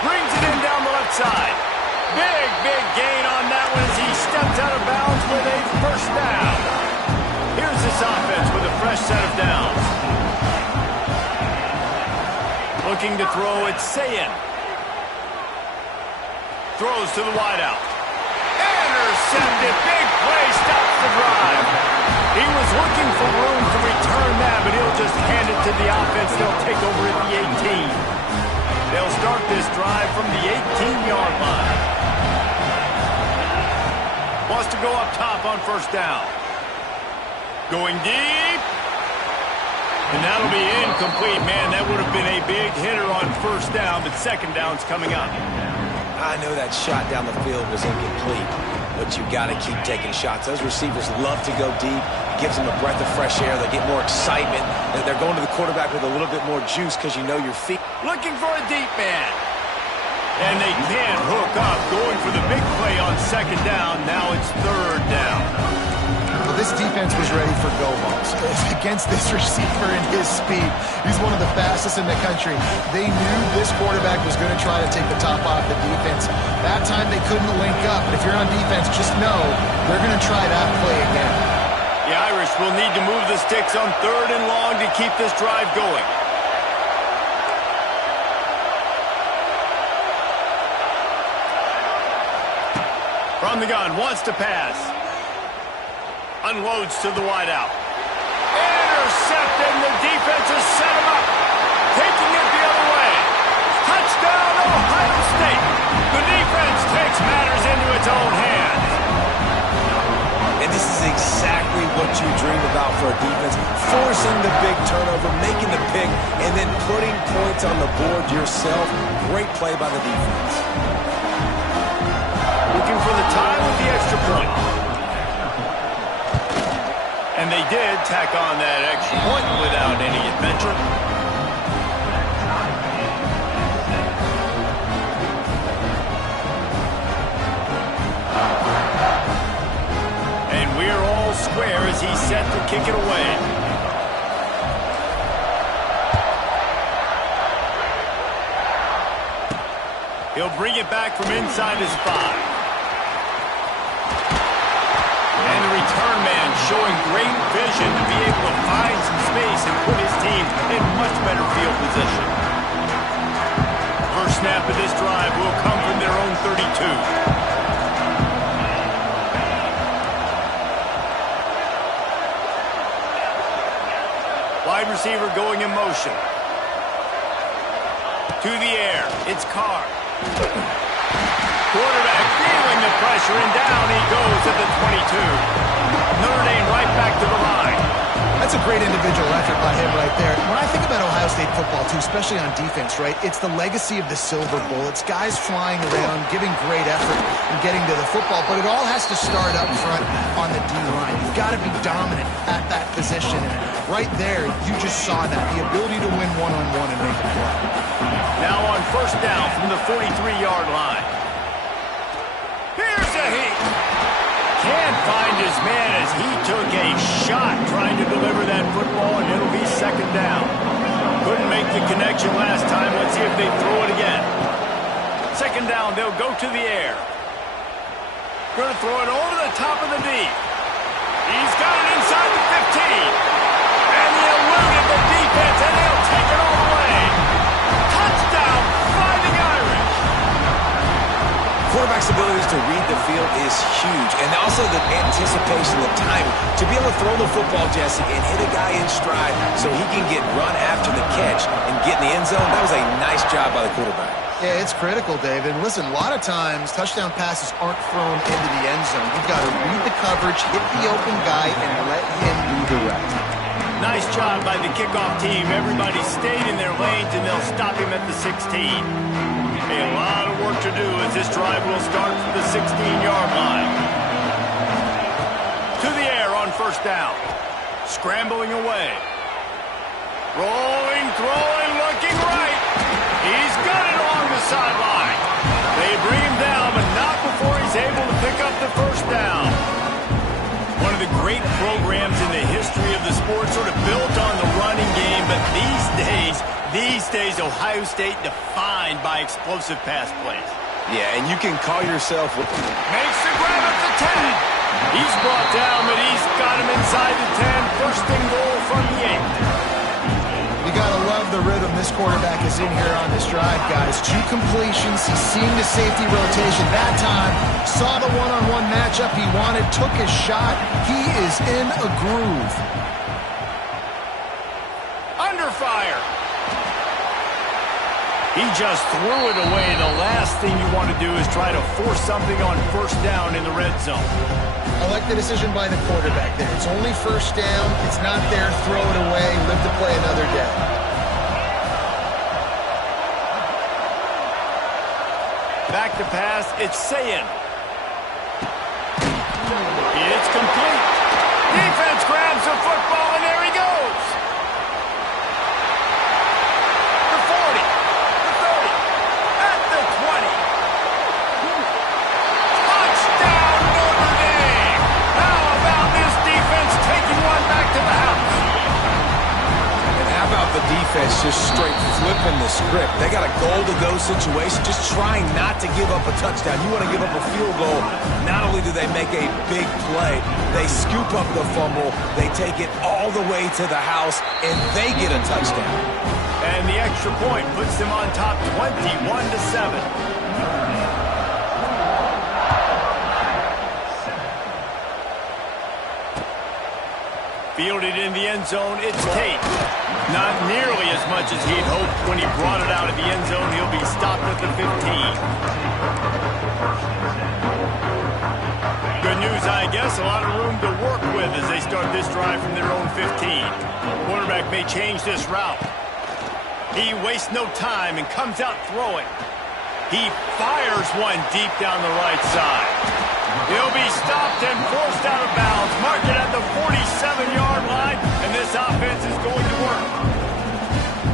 Brings it in down the left side. Big gain on that one as he stepped out of bounds with a first down. Here's this offense with a fresh set of downs. Looking to throw, it's Sayin. Throws to the wideout. Intercepted. Big play, stops the drive. He was looking for room to return that, but he'll just hand it to the offense. They'll take over at the 18. They'll start this drive from the 18-yard line. Wants to go up top on 1st down. Going deep. And that'll be incomplete. Man, that would have been a big hitter on 1st down, but 2nd down's coming up. I know that shot down the field was incomplete, but you got to keep taking shots. Those receivers love to go deep. It gives them a breath of fresh air. They get more excitement. They're going to the quarterback with a little bit more juice because you know your feet. Looking for a deep man. And they can't hook up. Going for the big play on 2nd down. Now it's 3rd down. Well, this defense was ready for go balls. Against this receiver and his speed, he's one of the fastest in the country. They knew this quarterback was going to try to take the top off the defense. That time they couldn't link up. But if you're on defense, just know they're going to try that play again. The Irish will need to move the sticks on 3rd and long to keep this drive going. From the gun, wants to pass. Unloads to the wideout. Intercepted, and the defense has set him up. Taking it the other way. Touchdown, Ohio State. The defense takes matters into its own hands. And this is exactly what you dream about for a defense. Forcing the big turnover, making the pick, and then putting points on the board yourself. Great play by the defense. Looking for the tie with the extra point. And they did tack on that extra point without any adventure. And we're all square as he's set to kick it away. He'll bring it back from inside his 5. And the return man showing great vision to be able to find some space and put his team in much better field position. First snap of this drive will come from their own 32. Wide receiver going in motion. To the air. It's Carr. Quarterback feeling the pressure, and down he goes at the 22. Notre Dame right back to the line. That's a great individual effort by him right there. When I think about Ohio State football, too, especially on defense, right, it's the legacy of the Silver Bowl. It's guys flying around, giving great effort, and getting to the football. But it all has to start up front on the D-line. You've got to be dominant at that position. And right there, you just saw that, the ability to win one-on-one and make a play. Now on first down from the 43-yard line. Here's a heat. Can't find his man as he took a shot trying to deliver that football, and it'll be second down. Couldn't make the connection last time. Let's see if they throw it again. Second down, they'll go to the air. Going to throw it over the top of the deep. He's got it inside the 15. And he eluded the defense, and they'll take it all the way. Touchdown, Fighting Irish. Quarterback's abilities to read the field is huge, and also the anticipation, the timing. To be able to throw the football, Jesse, and hit a guy in stride so he can get run after the catch and get in the end zone, that was a nice job by the quarterback. Yeah, it's critical, David. And listen, a lot of times touchdown passes aren't thrown into the end zone. You've got to read the coverage, hit the open guy, and let him do the rest. Nice job by the kickoff team. Everybody stayed in their lanes, and they'll stop him at the 16. A lot of work to do as this drive will start from the 16-yard line. To the air on first down. Scrambling away. Rolling, throwing, looking right. He's got it along the sideline. They bring him down, but not before he's able to pick up the first down. One of the great programs in the history of the sport, sort of built on the running game, but these days, Ohio State defined by explosive pass plays. Yeah, and you can call yourself... Makes the grab at the 10. He's brought down, but he's got him inside the 10. First and goal from the 8. You got to love the rhythm this quarterback is in here on this drive, guys. 2 completions. He's seen the safety rotation. That time, saw the one-on-one matchup he wanted, took his shot. He is in a groove. Under fire. He just threw it away. The last thing you want to do is try to force something on first down in the red zone. I like the decision by the quarterback there. It's only first down. It's not there. Throw it away. Live to play another day. Back to pass. It's Sayin. It's complete. Defense grabs the football, and there he goes. The 40. The 30. At the 20. Touchdown, Notre Dame. How about this defense taking one back to the house? And how about the defense just straight flipping the script? They got a goal-to-go situation, just trying not to give up a touchdown. You want to give up a field goal. Not only do they make a big play, they scoop up the fumble, they take it all the way to the house, and they get a touchdown. And the extra point puts them on top 21-7. Fielded in the end zone, it's Tate. Not nearly as much as he'd hoped when he brought it out of the end zone. He'll be stopped at the 15. Good news, I guess. A lot of room to work with as they start this drive from their own 15. Quarterback may change this route. He wastes no time and comes out throwing. He fires one deep down the right side. He'll be stopped and forced out of bounds. Mark it at the 47-yard line, and this offense is going to work.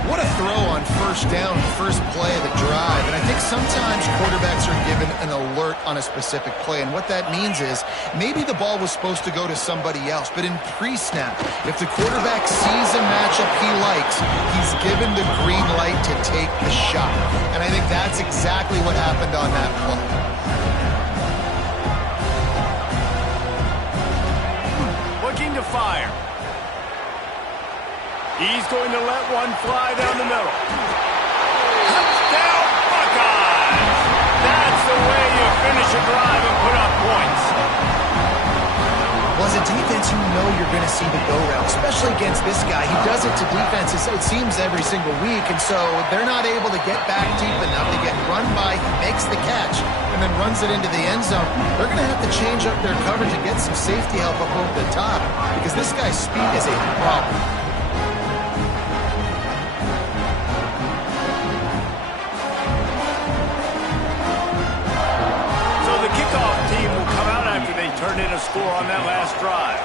What a throw on first down, first play of the drive. And I think sometimes quarterbacks are given an alert on a specific play. And what that means is maybe the ball was supposed to go to somebody else. But in pre-snap, if the quarterback sees a matchup he likes, he's given the green light to take the shot. And I think that's exactly what happened on that play. Looking to fire. He's going to let one fly down the middle. Touchdown, Buckeyes! That's the way you finish a drive and put up points. Was a defense defense, you know you're going to see the go route, especially against this guy. He does it to defenses, it seems, every single week, and so they're not able to get back deep enough. They get run by, he makes the catch, and then runs it into the end zone. They're going to have to change up their coverage and get some safety help up over the top because this guy's speed is a problem. Turned in a score on that last drive.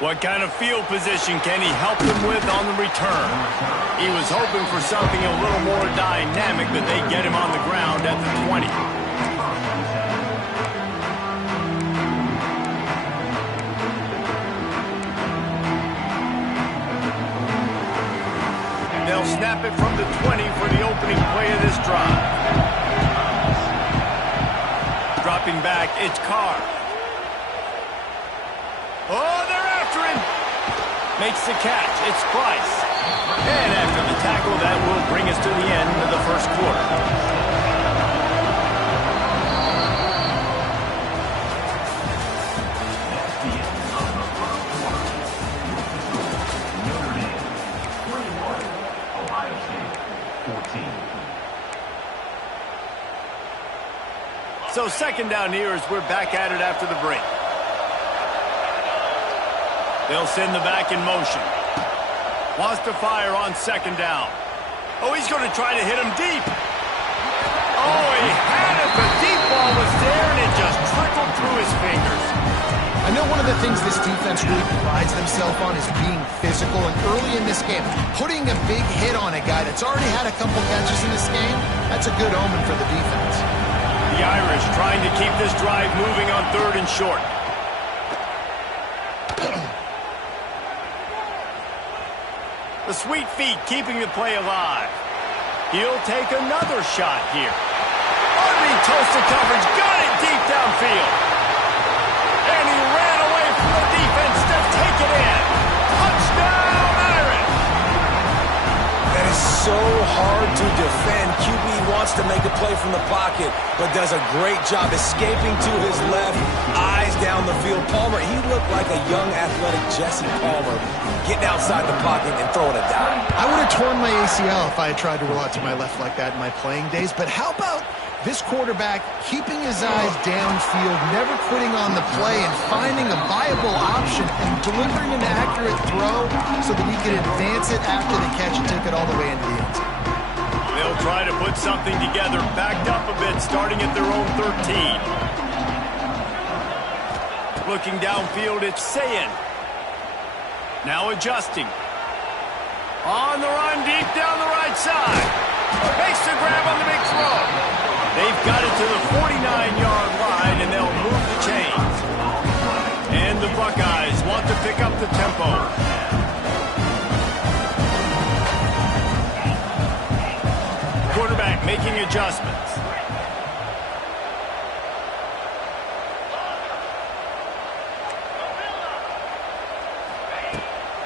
What kind of field position can he help them with on the return? He was hoping for something a little more dynamic, but they get him on the ground at the 20. They'll snap it from the 20 for the opening play of this drive. Dropping back, it's Carr. Oh, they're after him. Makes the catch, it's Price. And after the tackle, that will bring us to the end of the first quarter. So second down here as we're back at it after the break. They'll send the back in motion. Wants to fire on second down. Oh, he's going to try to hit him deep. Oh, he had it. The deep ball was there, and it just trickled through his fingers. I know one of the things this defense really prides themselves on is being physical, and early in this game, putting a big hit on a guy that's already had a couple catches in this game, that's a good omen for the defense. The Irish trying to keep this drive moving on third and short. The sweet feet keeping the play alive. He'll take another shot here. Underneath toasted coverage, got it deep downfield. And he ran away from the defense to take it in. Touchdown, Irish! That is so hard to defend. QB wants to make a play from the pocket, but does a great job escaping to his left, eyes down the field. Palmer, he looked like a young athletic Jesse Palmer, getting outside the pocket and throwing a dime. I would have torn my ACL if I had tried to roll out to my left like that in my playing days, but how about this quarterback keeping his eyes downfield, never quitting on the play, and finding a viable option and delivering an accurate throw so that he could advance it after the catch and take it all the way into the end zone. They'll try to put something together, backed up a bit, starting at their own 13. Looking downfield, it's Sayin. Now adjusting. On the run, deep down the right side. Makes the grab on the big throw. They've got it to the 49-yard line, and they'll move the chains. And the Buckeyes want to pick up the tempo. Quarterback making adjustments.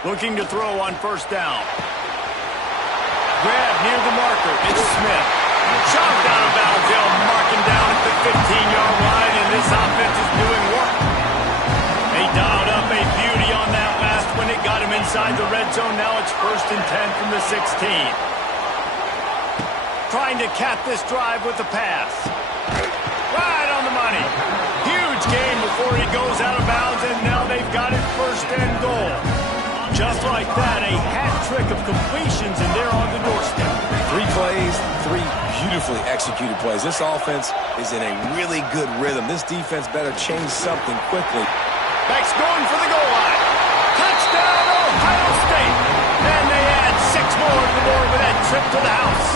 Looking to throw on first down. Grab near the marker. It's Smith. Shoved out of bounds. They'll mark him down at the 15-yard line, and this offense is doing work. They dialed up a beauty on that last one. It got him inside the red zone. Now it's 1st and 10 from the 16. Trying to cap this drive with the pass. Right on the money. Huge gain before he goes out of bounds, and now they've got it 1st and goal. Just like that, a hat trick of completions, and they're on the doorstep. 3 plays, 3 beautifully executed plays. This offense is in a really good rhythm. This defense better change something quickly. Beck's going for the goal line. Touchdown, Ohio State. And they add 6 more to the board with that trip to the house.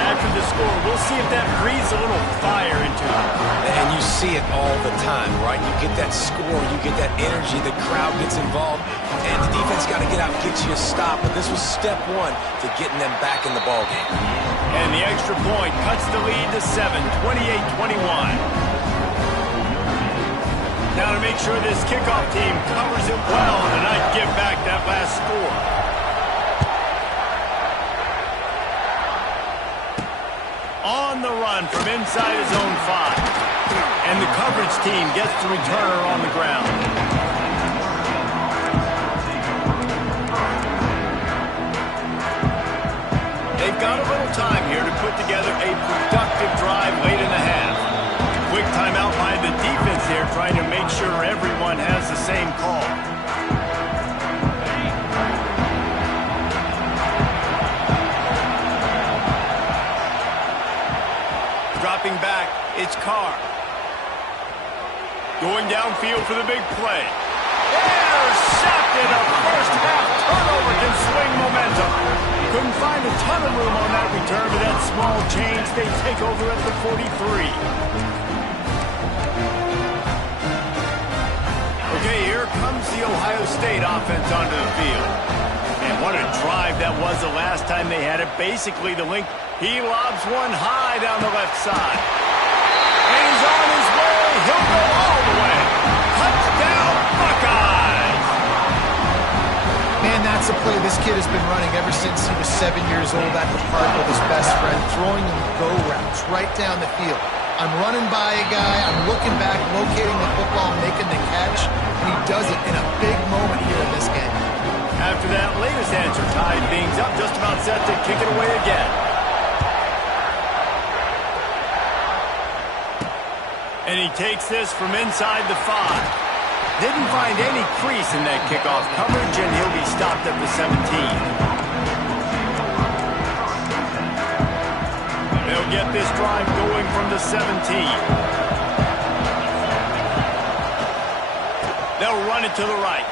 After the score, we'll see if that breathes a little fire into it. And you see it all the time, right? You get that score, you get that energy, the crowd gets involved, and the defense got to get out and get you a stop. But this was step 1 to getting them back in the ballgame. And the extra point cuts the lead to 7, 28-21. Now to make sure this kickoff team covers it well and not give back that last score. On the run from inside his own 5. And the coverage team gets the returner on the ground. They've got a little time here to put together a productive drive late in the half. Quick timeout by the defense here, trying to make sure everyone has the same call. Dropping back, it's Carr. Going downfield for the big play. Intercepted! A first half turnover can swing momentum. Couldn't find a ton of room on that return, but that small change, they take over at the 43. Okay, here comes the Ohio State offense onto the field. And what a drive that was the last time they had it. Basically the link. He lobs one high down the left side. And he's on his way. He'll go all the way. Touchdown, Buckeyes! Man, that's a play this kid has been running ever since he was 7 years old at the park with his best friend, throwing him go routes right down the field. I'm running by a guy, I'm looking back, locating the football, making the catch, and he does it in a big moment here in this game. After that latest answer tied things up, just about set to kick it away again. And he takes this from inside the 5. Didn't find any crease in that kickoff coverage, and he'll be stopped at the 17. They'll get this drive going from the 17. They'll run it to the right.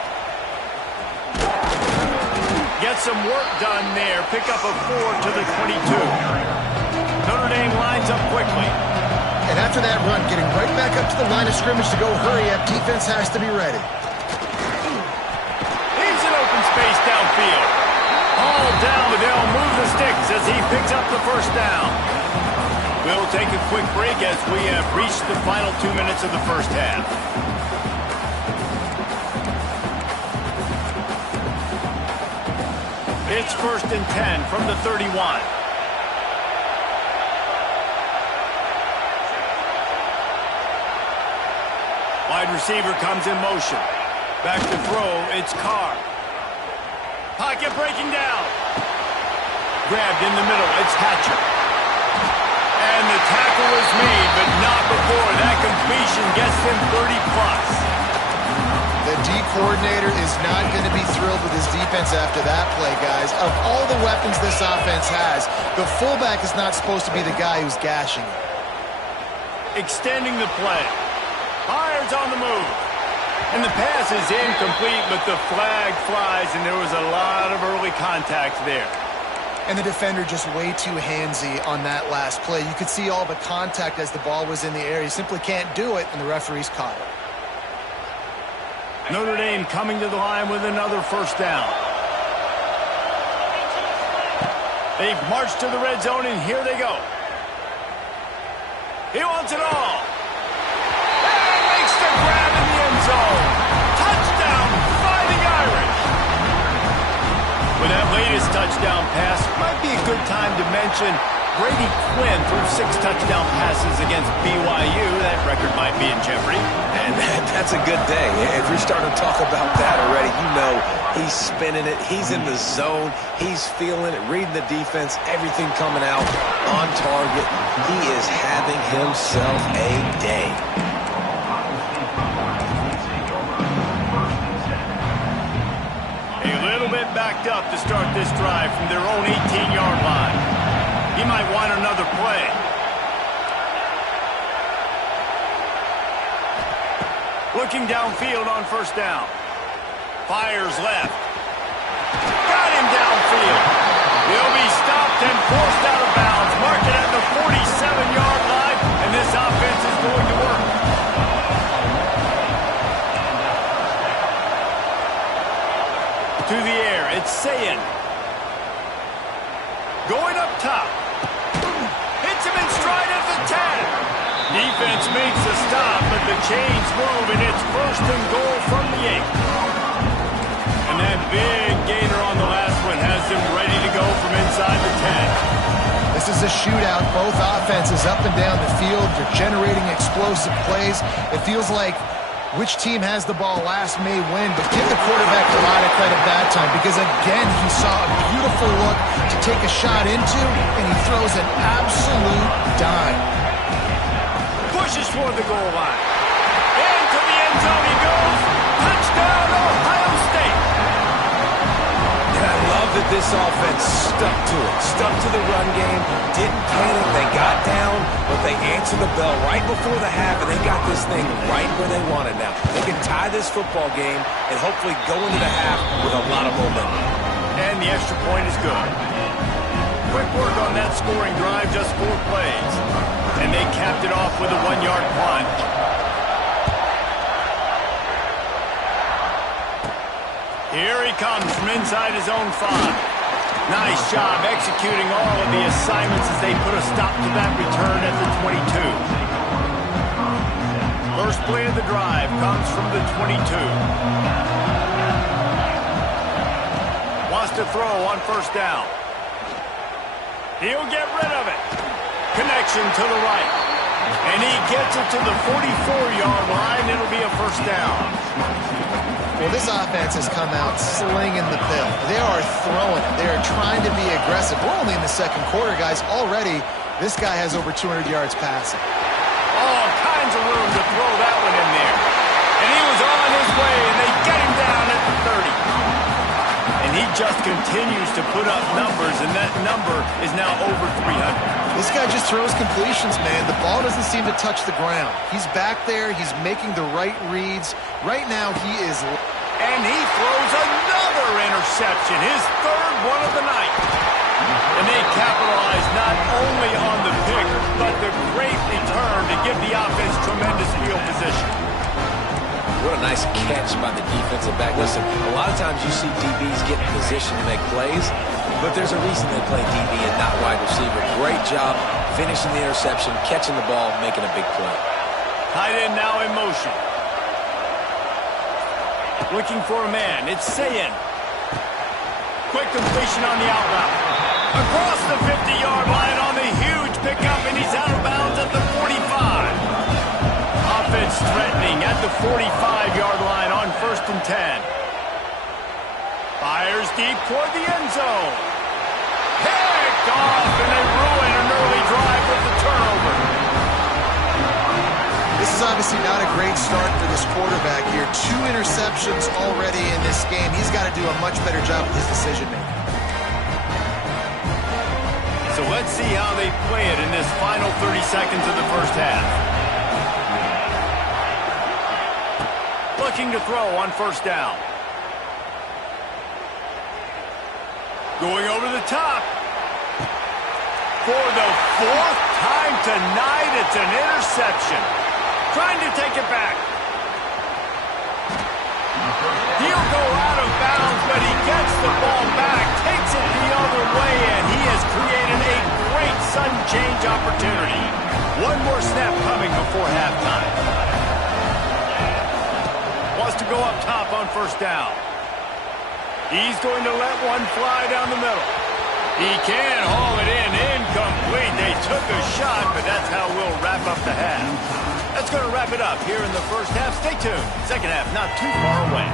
Get some work done there. Pick up a 4 to the 22. Notre Dame lines up quickly. And after that run, getting right back up to the line of scrimmage to go hurry up, defense has to be ready. He's in open space downfield. All down, but they'll move the sticks as he picks up the first down. We'll take a quick break as we have reached the final 2 minutes of the first half. It's 1st and 10 from the 31. Wide receiver comes in motion. Back to throw, it's Carr. Pocket breaking down. Grabbed in the middle, it's Hatcher. And the tackle is made, but not before. That completion gets him 30-plus. The D coordinator is not going to be thrilled with his defense after that play, guys. Of all the weapons this offense has, the fullback is not supposed to be the guy who's gashing it. Extending the play. Myers on the move. And the pass is incomplete, but the flag flies, and there was a lot of early contact there. And the defender just way too handsy on that last play. You could see all the contact as the ball was in the air. He simply can't do it, and the referees caught it. Notre Dame coming to the line with another first down. They've marched to the red zone, and here they go. He wants it all. And makes the grab in the end zone. Touchdown, Fighting Irish. With that latest touchdown pass, might be a good time to mention Brady Quinn threw 6 touchdown passes against BYU. That record might be in jeopardy. And that's a good day. If you're starting to talk about that already, you know he's spinning it. He's in the zone. He's feeling it, reading the defense, everything coming out on target. He is having himself a day. A little bit backed up to start this drive from their own 18-yard line. He might want another play. Looking downfield on first down. Fires left. Got him downfield. He'll be stopped and forced out of bounds. Mark it at the 47-yard line, and this offense is going to work. To the air, it's Sayin. Going up top. Hits him in stride at the 10. Defense makes a stop, but the chains move, and it's 1st and goal from the 8. And that big gainer on the last one has him ready to go from inside the 10. This This is a shootout. Both offenses up and down the field. They're generating explosive plays. It feels like which team has the ball last may win, but give the quarterback a lot of credit that time because, again, he saw a beautiful look to take a shot into, and he throws an absolute dime. Pushes toward the goal line. Into the end zone he goes. Touchdown, Ohio State. And I love that this offense stuck to it. Stuck to the run game. Didn't panic. They got down, but they answered the bell right before the half, and they got this thing right where they wanted now. They can tie this football game and hopefully go into the half with a lot of momentum. And the extra point is good. Quick work on that scoring drive, just 4 plays. And they capped it off with a 1-yard plunge. Here he comes from inside his own 5. Nice job executing all of the assignments as they put a stop to that return at the 22. First play of the drive comes from the 22. Wants to throw on first down. He'll get rid of it. Connection to the right. And he gets it to the 44-yard line. It'll be a first down. Well, this offense has come out slinging the pill. They are throwing it. They are trying to be aggressive. We're only in the second quarter, guys. Already, this guy has over 200 yards passing. All kinds of room to throw that one in there. And he was on his way, and they get him down at the 30. And he just continues to put up numbers, and that number is now over 300. This guy just throws completions, man. The ball doesn't seem to touch the ground. He's back there. He's making the right reads. Right now, he is... And he throws another interception, his 3rd one of the night. And they capitalize not only on the pick, but the great return to give the offense tremendous field position. What a nice catch by the defensive back. Listen, a lot of times you see DBs get in position to make plays, but there's a reason they play DB and not wide receiver. Great job finishing the interception, catching the ball, making a big play. Tight end now in motion. Looking for a man. It's Sayin. Quick completion on the outbound. Across the 50-yard line on the huge pickup, and he's out of bounds at the 45. Offense threatening at the 45-yard line on 1st and 10. Fires deep toward the end zone. Picked off, and they ruin an early drive with the turnover. This is obviously not a great start for this quarterback here. 2 interceptions already in this game. He's got to do a much better job with his decision-making. So let's see how they play it in this final 30 seconds of the first half. Looking to throw on first down. Going over the top. For the 4th time tonight, it's an interception. Trying to take it back. He'll go out of bounds, but he gets the ball back, takes it the other way, and he has created a great sudden change opportunity. One more snap coming before halftime. Wants to go up top on first down. He's going to let one fly down the middle. He can haul it in, incomplete. They took a shot, but that's how we'll wrap up the half. That's going to wrap it up here in the first half. Stay tuned. Second half not too far away.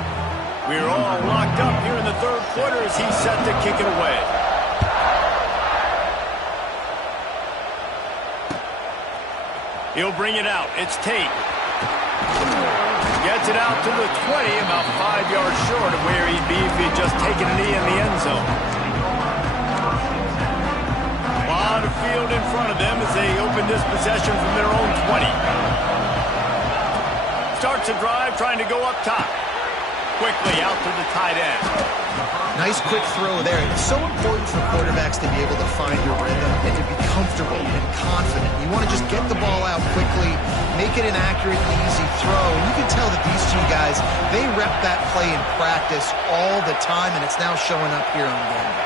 We're all locked up here in the 3rd quarter as he's set to kick it away. He'll bring it out. It's Tate. Gets it out to the 20, about 5 yards short of where he'd be if he'd just taken a knee in the end zone. A lot of field in front of them as they open this possession from their own 20. Starts a drive trying to go up top. Quickly out to the tight end. Nice quick throw there. It's so important for quarterbacks to be able to find your rhythm and to be comfortable and confident. You want to just get the ball out quickly, make it an accurate and easy throw. And you can tell that these 2 guys, they rep that play in practice all the time, and it's now showing up here on game.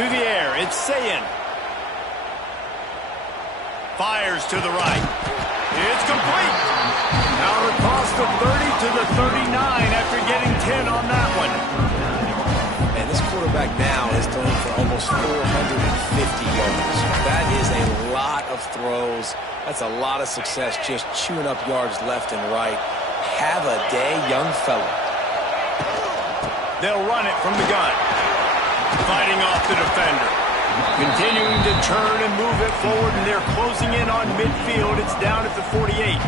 To the air, it's Sayin. Fires to the right. It's complete. Out across the 30 to the 39 after getting 10 on that one. And this quarterback now is throwing for almost 450 yards. That of throws. That's a lot of success just chewing up yards left and right. Have a day, young fella. They'll run it from the gun. Fighting off the defender. Continuing to turn and move it forward, and they're closing in on midfield. It's down at the 48.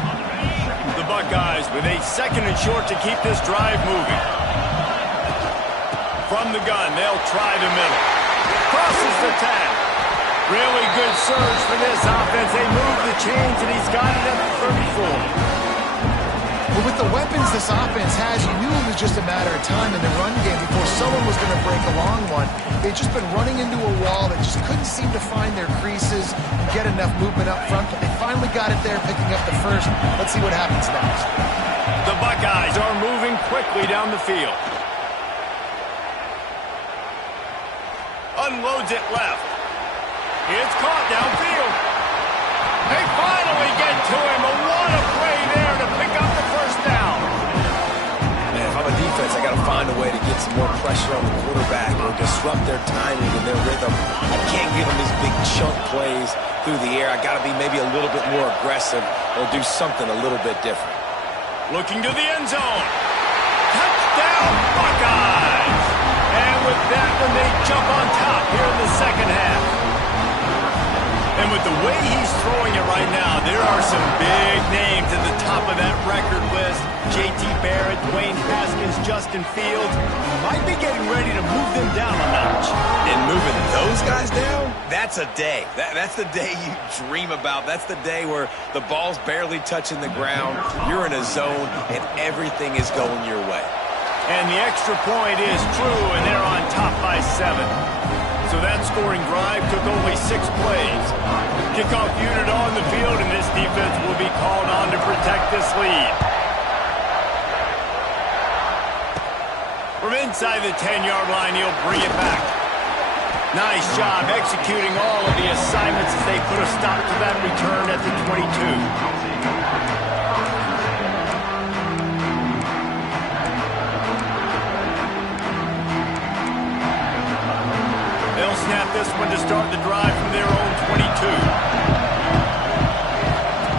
The Buckeyes with a 2nd and short to keep this drive moving. From the gun, they'll try the middle. Crosses the 10. Really good surge for this offense. They move the chains, and he's got it at the 34. But with the weapons this offense has, you knew it was just a matter of time in the run game before someone was going to break a long one. They'd just been running into a wall that just couldn't seem to find their creases and get enough movement up front, but they finally got it there, picking up the first. Let's see what happens next. The Buckeyes are moving quickly down the field. Unloads it left. It's caught downfield. They finally get to him. What a play there to pick up the first down. Man, if I'm a defense, I got to find a way to get some more pressure on the quarterback or disrupt their timing and their rhythm. I can't give them these big chunk plays through the air. I got to be maybe a little bit more aggressive or do something a little bit different. Looking to the end zone. Touchdown, Buckeyes! And with that one, they jump on top here in the second half. And with the way he's throwing it right now, there are some big names at the top of that record list. J.T. Barrett, Dwayne Haskins, Justin Fields. Might be getting ready to move them down a notch. And moving those guys down, that's a day. That's the day you dream about. That's the day where the ball's barely touching the ground. You're in a zone, and everything is going your way. And the extra point is true, and they're on top by 7. So that scoring drive took only 6 plays. Kickoff unit on the field, and this defense will be called on to protect this lead. From inside the 10-yard line, he'll bring it back. Nice job executing all of the assignments as they put a stop to that return at the 22. Snap this one to start the drive from their own 22.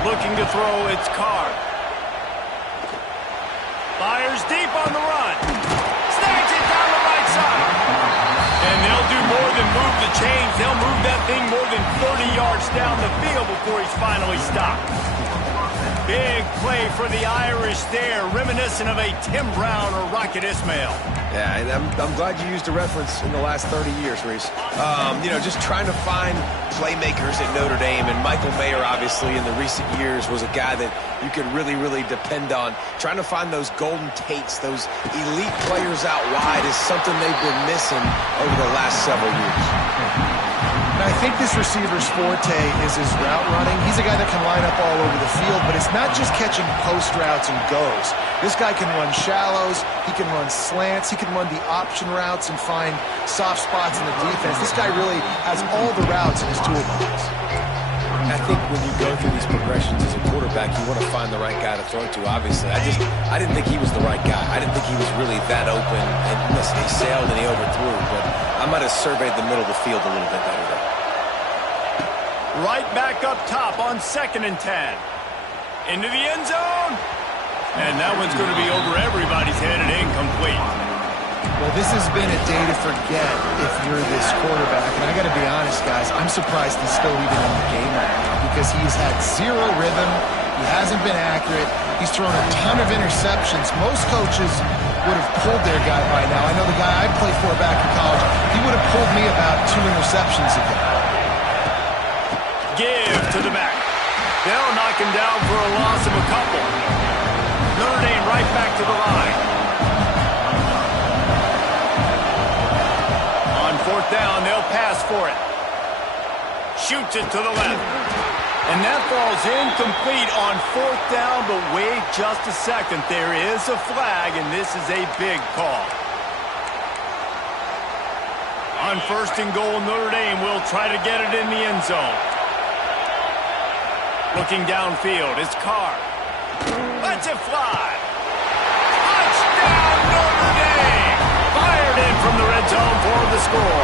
Looking to throw, it's Carr. Fires deep on the run. Snags it down the right side. And they'll do more than move the chains. They'll move that thing more than 30 yards down the field before he's finally stopped. Big play for the Irish there, reminiscent of a Tim Brown or Rocket Ismail. Yeah, and I'm glad you used a reference in the last 30 years, Reese. Just trying to find playmakers at Notre Dame, and Michael Mayer, obviously, in the recent years, was a guy that you could really, really depend on. Trying to find those golden Tates, those elite players out wide is something they've been missing over the last several years. And I think this receiver's forte is his route running. He's a guy that can line up all over the field, but it's not just catching post routes and goes. This guy can run shallows, he can run slants, he can run the option routes and find soft spots in the defense. This guy really has all the routes in his toolbox. I think when you go through these progressions as a quarterback, you want to find the right guy to throw to, obviously. I didn't think he was the right guy. I didn't think he was really that open. And listen, he sailed and he overthrew, but I might have surveyed the middle of the field a little bit better there. Right back up top on 2nd and 10. Into the end zone. And that one's going to be over everybody's head and incomplete. Well, this has been a day to forget if you're this quarterback. And I got to be honest, guys, I'm surprised he's still even in the game right now because he's had zero rhythm. He hasn't been accurate. He's thrown a ton of interceptions. Most coaches would have pulled their guy by now. I know the guy I played for back in college, he would have pulled me about 2 interceptions ago. Give to the back. They'll knock him down for a loss of a couple. Notre Dame right back to the line. On 4th down, they'll pass for it. Shoots it to the left. And that falls incomplete on 4th down, but wait just a second. There is a flag, and this is a big call. On 1st and goal, Notre Dame will try to get it in the end zone. Looking downfield, it's Carr. Lets it fly. Touchdown, Notre Dame! Fired in from the red zone for the score.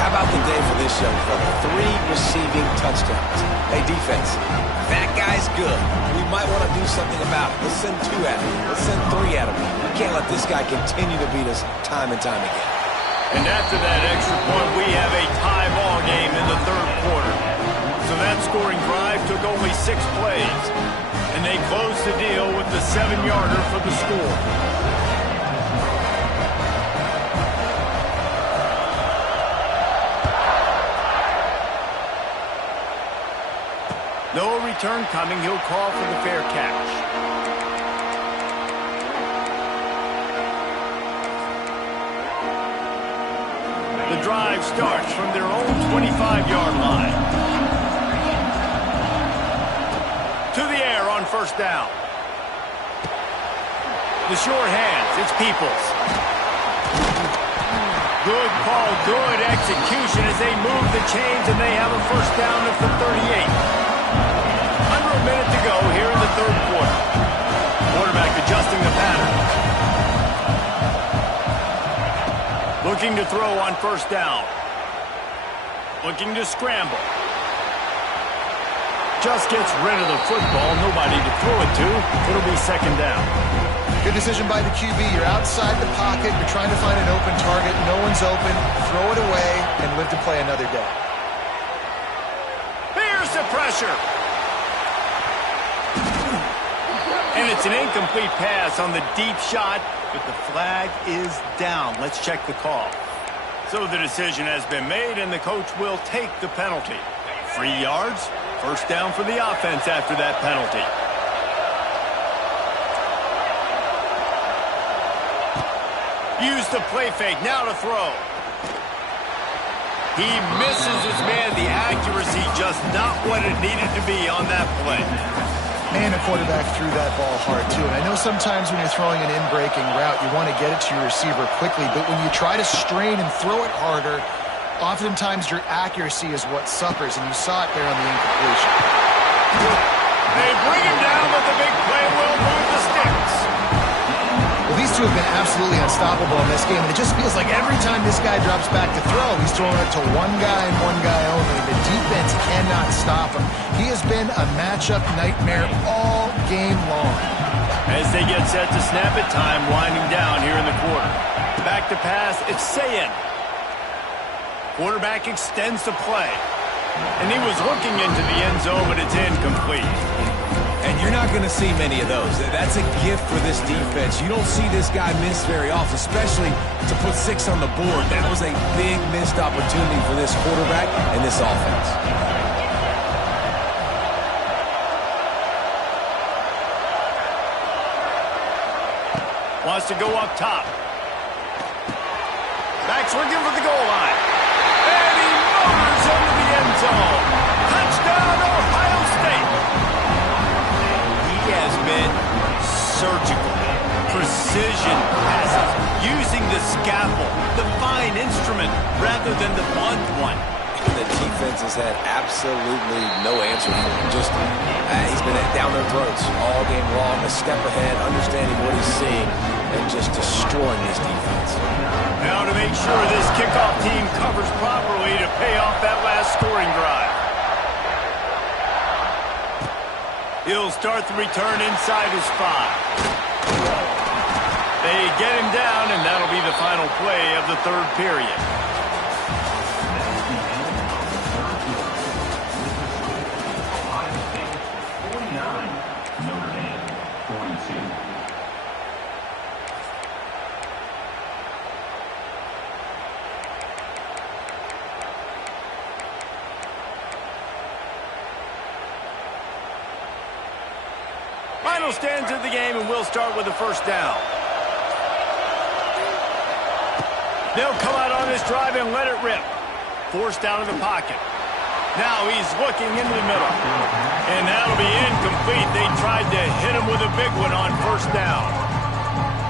How about the day for this young fella? 3 receiving touchdowns. Hey, defense, that guy's good. We might want to do something about it. Let's send 2 at him. Let's send 3 at him. We can't let this guy continue to beat us time and time again. And after that extra point, we have a tie ball game in the third quarter. So that scoring drive took only 6 plays. And they closed the deal with the 7-yarder for the score. No return coming. He'll call for the fair catch. The drive starts from their own 25-yard line. To the air on first down. The short hands. It's Peoples. Good call, good execution as they move the chains, and they have a first down at the 38. Under a minute to go here in the third quarter. Quarterback adjusting the pattern. Looking to throw on first down. Looking to scramble. Just gets rid of the football. Nobody to throw it to. It'll be second down. Good decision by the QB. You're outside the pocket. You're trying to find an open target. No one's open. Throw it away and live to play another day. Here's the pressure. And it's an incomplete pass on the deep shot, but the flag is down. Let's check the call. So the decision has been made, and the coach will take the penalty. 3 yards, first down for the offense after that penalty. Use the play fake, now to throw. He misses his man. The accuracy just not what it needed to be on that play. Man, the quarterback threw that ball hard, too. And I know sometimes when you're throwing an in-breaking route, you want to get it to your receiver quickly. But when you try to strain and throw it harder, oftentimes your accuracy is what suffers. And you saw it there on the incompletion. They bring him down, but the big play will move the sticks. Well, these two have been absolutely unstoppable in this game. And it just feels like every time this guy drops back to throw, he's throwing it to one guy and one guy only. The defense cannot stop him. He has been a matchup nightmare all game long. As they get set to snap it, time winding down here in the quarter. Back to pass, it's Sayin. Quarterback extends the play. And he was looking into the end zone, but it's incomplete. And you're not going to see many of those. That's a gift for this defense. You don't see this guy miss very often, especially to put 6 on the board. That was a big missed opportunity for this quarterback and this offense. Wants to go up top. Backs looking for the goal line. And he motors into the end zone. Touchdown, Ohio State. He has been surgical. Precision passes. Using the scalpel, the fine instrument, rather than the blunt one. The defense has had absolutely no answer for him. Just, he's been down their throats all game long, a step ahead, understanding what he's seeing, and just destroying this defense. Now to make sure this kickoff team covers properly to pay off that last scoring drive. He'll start the return inside his 5. They get him down, and that'll be the final play of the third period. Final stands of the game, and we'll start with the first down. They'll come out on this drive and let it rip. Forced down in the pocket. Now he's looking into the middle. And that'll be incomplete. They tried to hit him with a big one on first down.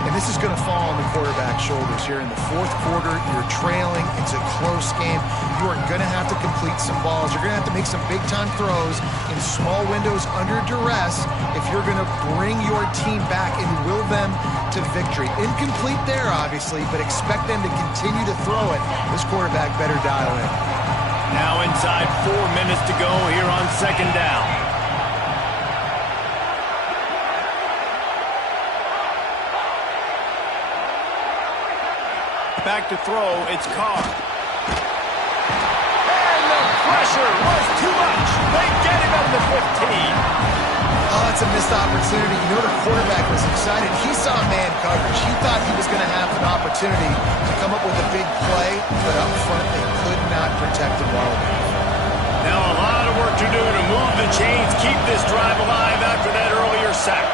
And this is going to fall on the quarterback's shoulders here in the fourth quarter. You're trailing. It's a close game. You are going to have to complete some balls. You're going to have to make some big-time throws in small windows under duress if you're going to bring your team back and will them to victory. Incomplete there, obviously, but expect them to continue to throw it. This quarterback better dial in. Now inside 4 minutes to go here on second down. Back to throw, it's Carr. And the pressure was too much. They get him at the 15. Oh, it's a missed opportunity. You know the quarterback was excited. He saw man coverage. He thought he was going to have an opportunity to come up with a big play, but up front they could not protect the ball. Now a lot of work to do to move the chains, keep this drive alive after that earlier sack.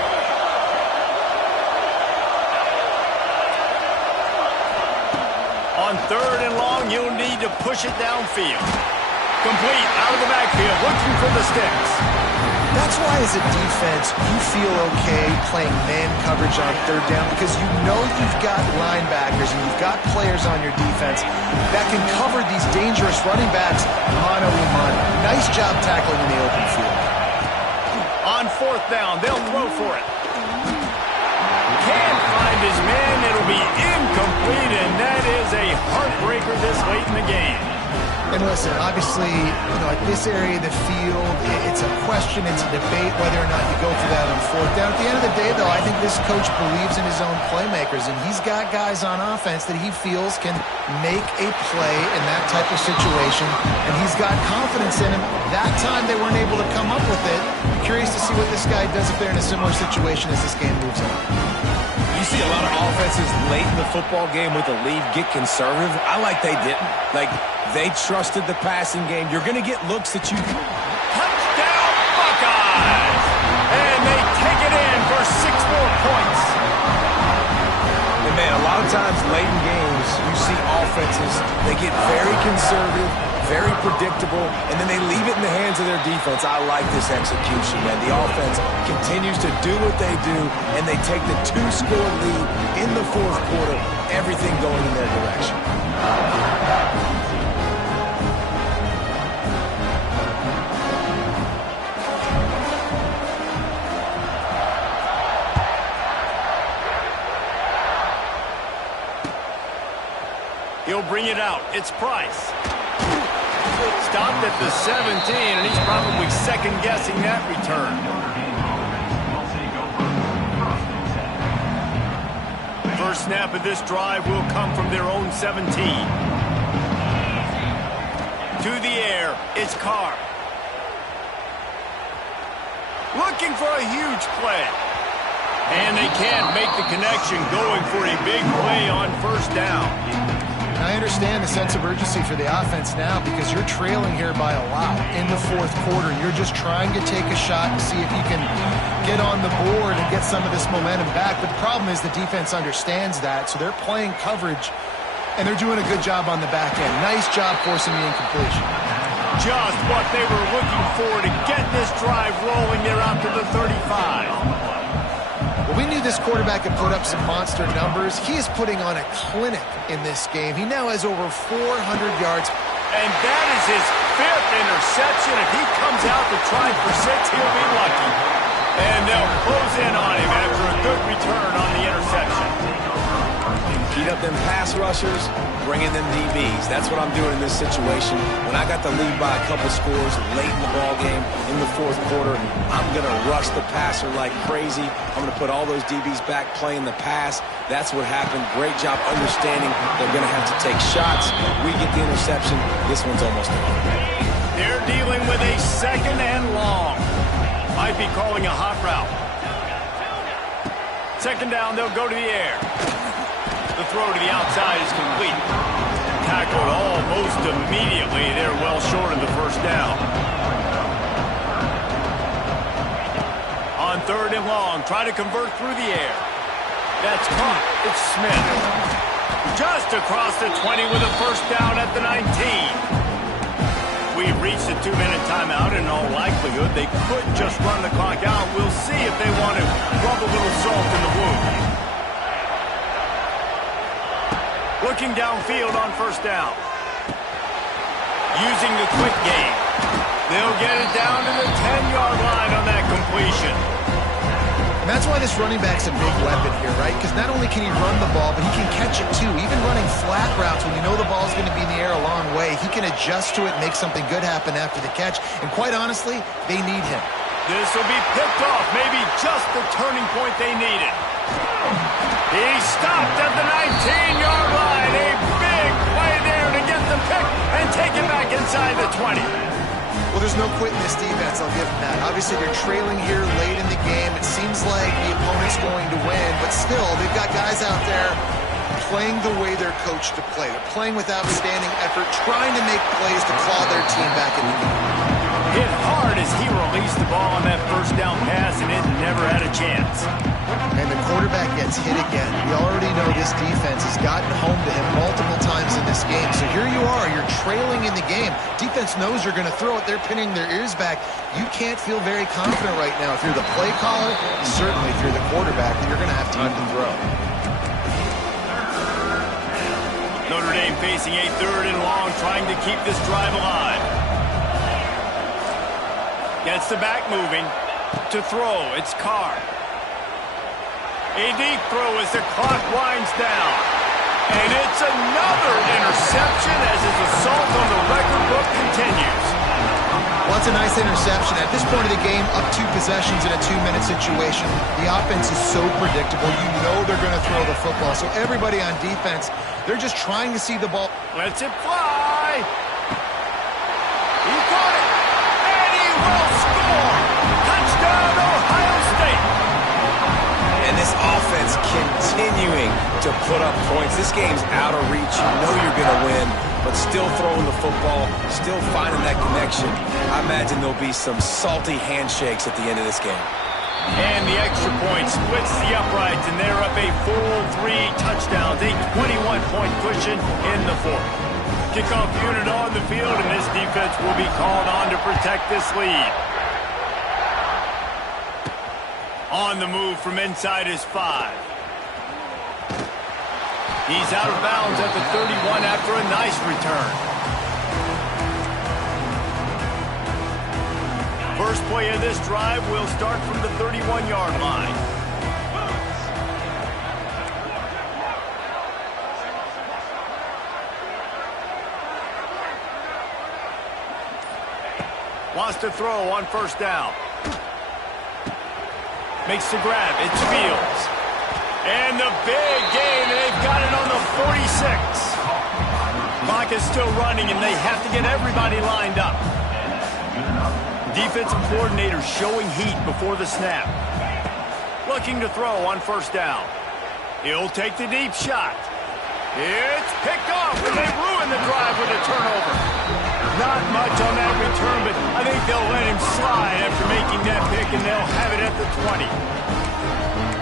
On third and long, you'll need to push it downfield. Complete, out of the backfield, looking for the sticks. That's why as a defense, you feel okay playing man coverage on third down because you know you've got linebackers and you've got players on your defense that can cover these dangerous running backs mano a mano. Nice job tackling in the open field. On fourth down, they'll throw for it. Can't find his man. It'll be incomplete, and that is a heartbreaker this late in the game. And listen, obviously, at this area of the field, it's a question, it's a debate whether or not you go for that on fourth down. At the end of the day, though, I think this coach believes in his own playmakers, and he's got guys on offense that he feels can make a play in that type of situation, and he's got confidence in him. That time they weren't able to come up with it. I'm curious to see what this guy does if they're in a similar situation as this game moves on. You see a lot of offenses late in the football game with a lead get conservative. I like they didn't. They trusted the passing game. You're going to get looks that you... Touchdown, Buckeyes! And they take it in for 6 more points. And, man, a lot of times late in games, you see offenses, they get very conservative, very predictable, and then they leave it in the hands of their defense. I like this execution, man. The offense continues to do what they do, and they take the 2-score lead in the fourth quarter, everything going in their direction. He'll bring it out. It's Price. Stopped at the 17, and he's probably second-guessing that return. First snap of this drive will come from their own 17. To the air, it's Carr. Looking for a huge play. And they can't make the connection, going for a big play on first down. I understand the sense of urgency for the offense now because you're trailing here by a lot in the fourth quarter. You're just trying to take a shot and see if you can get on the board and get some of this momentum back. But the problem is the defense understands that, so they're playing coverage, and they're doing a good job on the back end. Nice job forcing the incompletion. Just what they were looking for to get this drive rolling there out to the 35. Well, we knew this quarterback could put up some monster numbers. He is putting on a clinic in this game. He now has over 400 yards. And that is his 5th interception. If he comes out to try for 6, he'll be lucky. And they'll close in on him after a good return on the interception. Heat up them pass rushers, bring in them DBs. That's what I'm doing in this situation. When I got the lead by a couple scores late in the ball game, in the fourth quarter, I'm going to rush the passer like crazy. I'm going to put all those DBs back playing the pass. That's what happened. Great job understanding they're going to have to take shots. We get the interception. This one's almost over. They're dealing with a second and long. Might be calling a hot route. Second down, they'll go to the air. The throw to the outside is complete. Tackled almost immediately. They're well short of the first down. On third and long, try to convert through the air. That's caught. It's Smith. Just across the 20 with a first down at the 19. We've reached a 2-minute timeout. In all likelihood, they could just run the clock out. We'll see if they want to rub a little salt in the wound. Looking downfield on first down. Using the quick game. They'll get it down to the 10-yard line on that completion. that's why this running back's a big weapon here, right? Because not only can he run the ball, but he can catch it too. Even running flat routes when you know the ball's going to be in the air a long way, he can adjust to it and make something good happen after the catch. And quite honestly, they need him. This will be picked off, maybe just the turning point they needed. He stopped at the 19-yard line. A big play there to get the pick and take it back inside the 20. Well, there's no quitting this defense, I'll give them that. Obviously, they're trailing here late in the game. It seems like the opponent's going to win, but still, they've got guys out there playing the way they're coached to play. They're playing with outstanding effort, trying to make plays to claw their team back in the game. Hit hard as he released the ball on that first down pass, and it never had a chance. And the quarterback gets hit again. We already know this defense has gotten home to him multiple times in this game. So here you are, you're trailing in the game. Defense knows you're going to throw it. They're pinning their ears back. You can't feel very confident right now. If you're the play caller, certainly if you're the quarterback, that you're going to have time to throw. Notre Dame facing a 3rd and long, trying to keep this drive alive. Gets the back moving. To throw, it's Carr. A deep throw as the clock winds down. And it's another interception as his assault on the record book continues. Well, it's a nice interception. At this point of the game, up 2 possessions in a 2-minute situation. The offense is so predictable. You know they're going to throw the football. So everybody on defense, they're just trying to see the ball. Lets it fly. He caught it. And he will score. Touchdown, Ohio State. And this offense continuing to put up points. This game's out of reach. You know you're going to win, but still throwing the football, still finding that connection. I imagine there'll be some salty handshakes at the end of this game. And the extra point splits the uprights, and they're up a full 3 touchdowns, a 21-point cushion in the 4th. Kickoff unit on the field, and this defense will be called on to protect this lead. On the move from inside his 5. He's out of bounds at the 31 after a nice return. First play of this drive will start from the 31-yard line. Wants to throw on 1st down. Makes the grab. It's Fields. And the big gain. They've got it on the 46. Clock is still running, and they have to get everybody lined up. Defensive coordinator showing heat before the snap. Looking to throw on 1st down. He'll take the deep shot. It's picked off, and they ruin the drive with a turnover. Not much on that return, but I think they'll let him slide after making that pick, and they'll have it at the 20.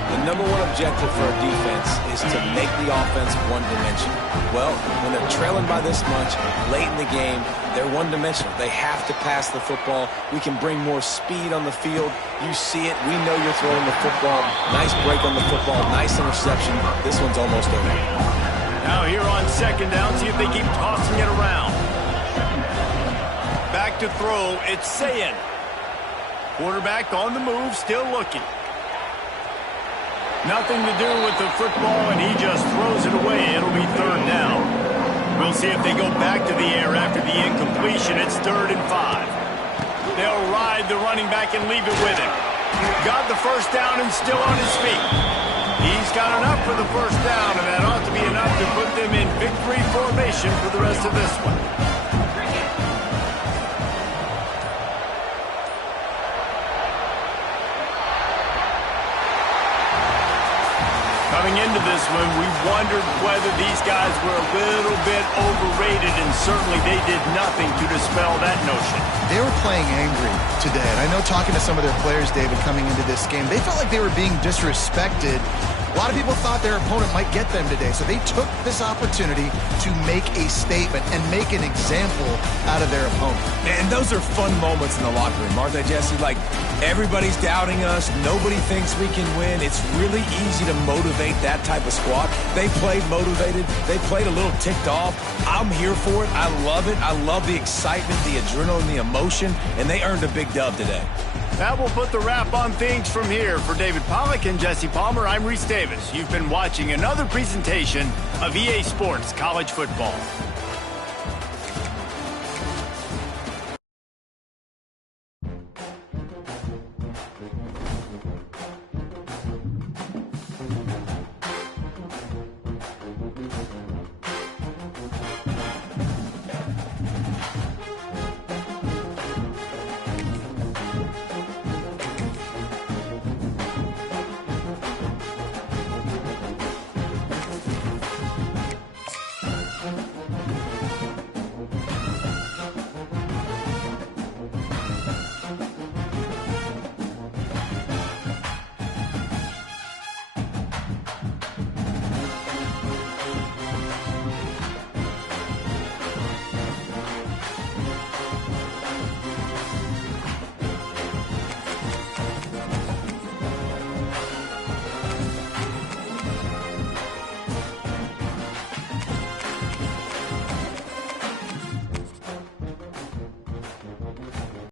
The number 1 objective for a defense is to make the offense one-dimensional. Well, when they're trailing by this much, late in the game, they're one-dimensional. They have to pass the football. We can bring more speed on the field. You see it. We know you're throwing the football. Nice break on the football. Nice interception. This one's almost over. Now here on 2nd down, see if they keep tossing it around. Back to throw, it's Sayin. Quarterback on the move, still looking. Nothing to do with the football, and he just throws it away. It'll be 3rd down. We'll see if they go back to the air after the incompletion. It's 3rd and 5. They'll ride the running back and leave it with him. Got the 1st down and still on his feet. He's got enough for the 1st down, and that ought to be enough to put them in victory formation for the rest of this one. Coming into this one, we wondered whether these guys were a little bit overrated, and certainly they did nothing to dispel that notion. They were playing angry today, and I know talking to some of their players, David, coming into this game, they felt like they were being disrespected. A lot of people thought their opponent might get them today, so they took this opportunity to make a statement and make an example out of their opponent. And those are fun moments in the locker room, aren't they, Jesse? Like, everybody's doubting us. Nobody thinks we can win. It's really easy to motivate that type of squad. They played motivated. They played a little ticked off. I'm here for it. I love it. I love the excitement, the adrenaline, the emotion, and they earned a big dub today. That will put the wrap on things from here. For David Pollack and Jesse Palmer, I'm Reese Davis. You've been watching another presentation of EA Sports College Football.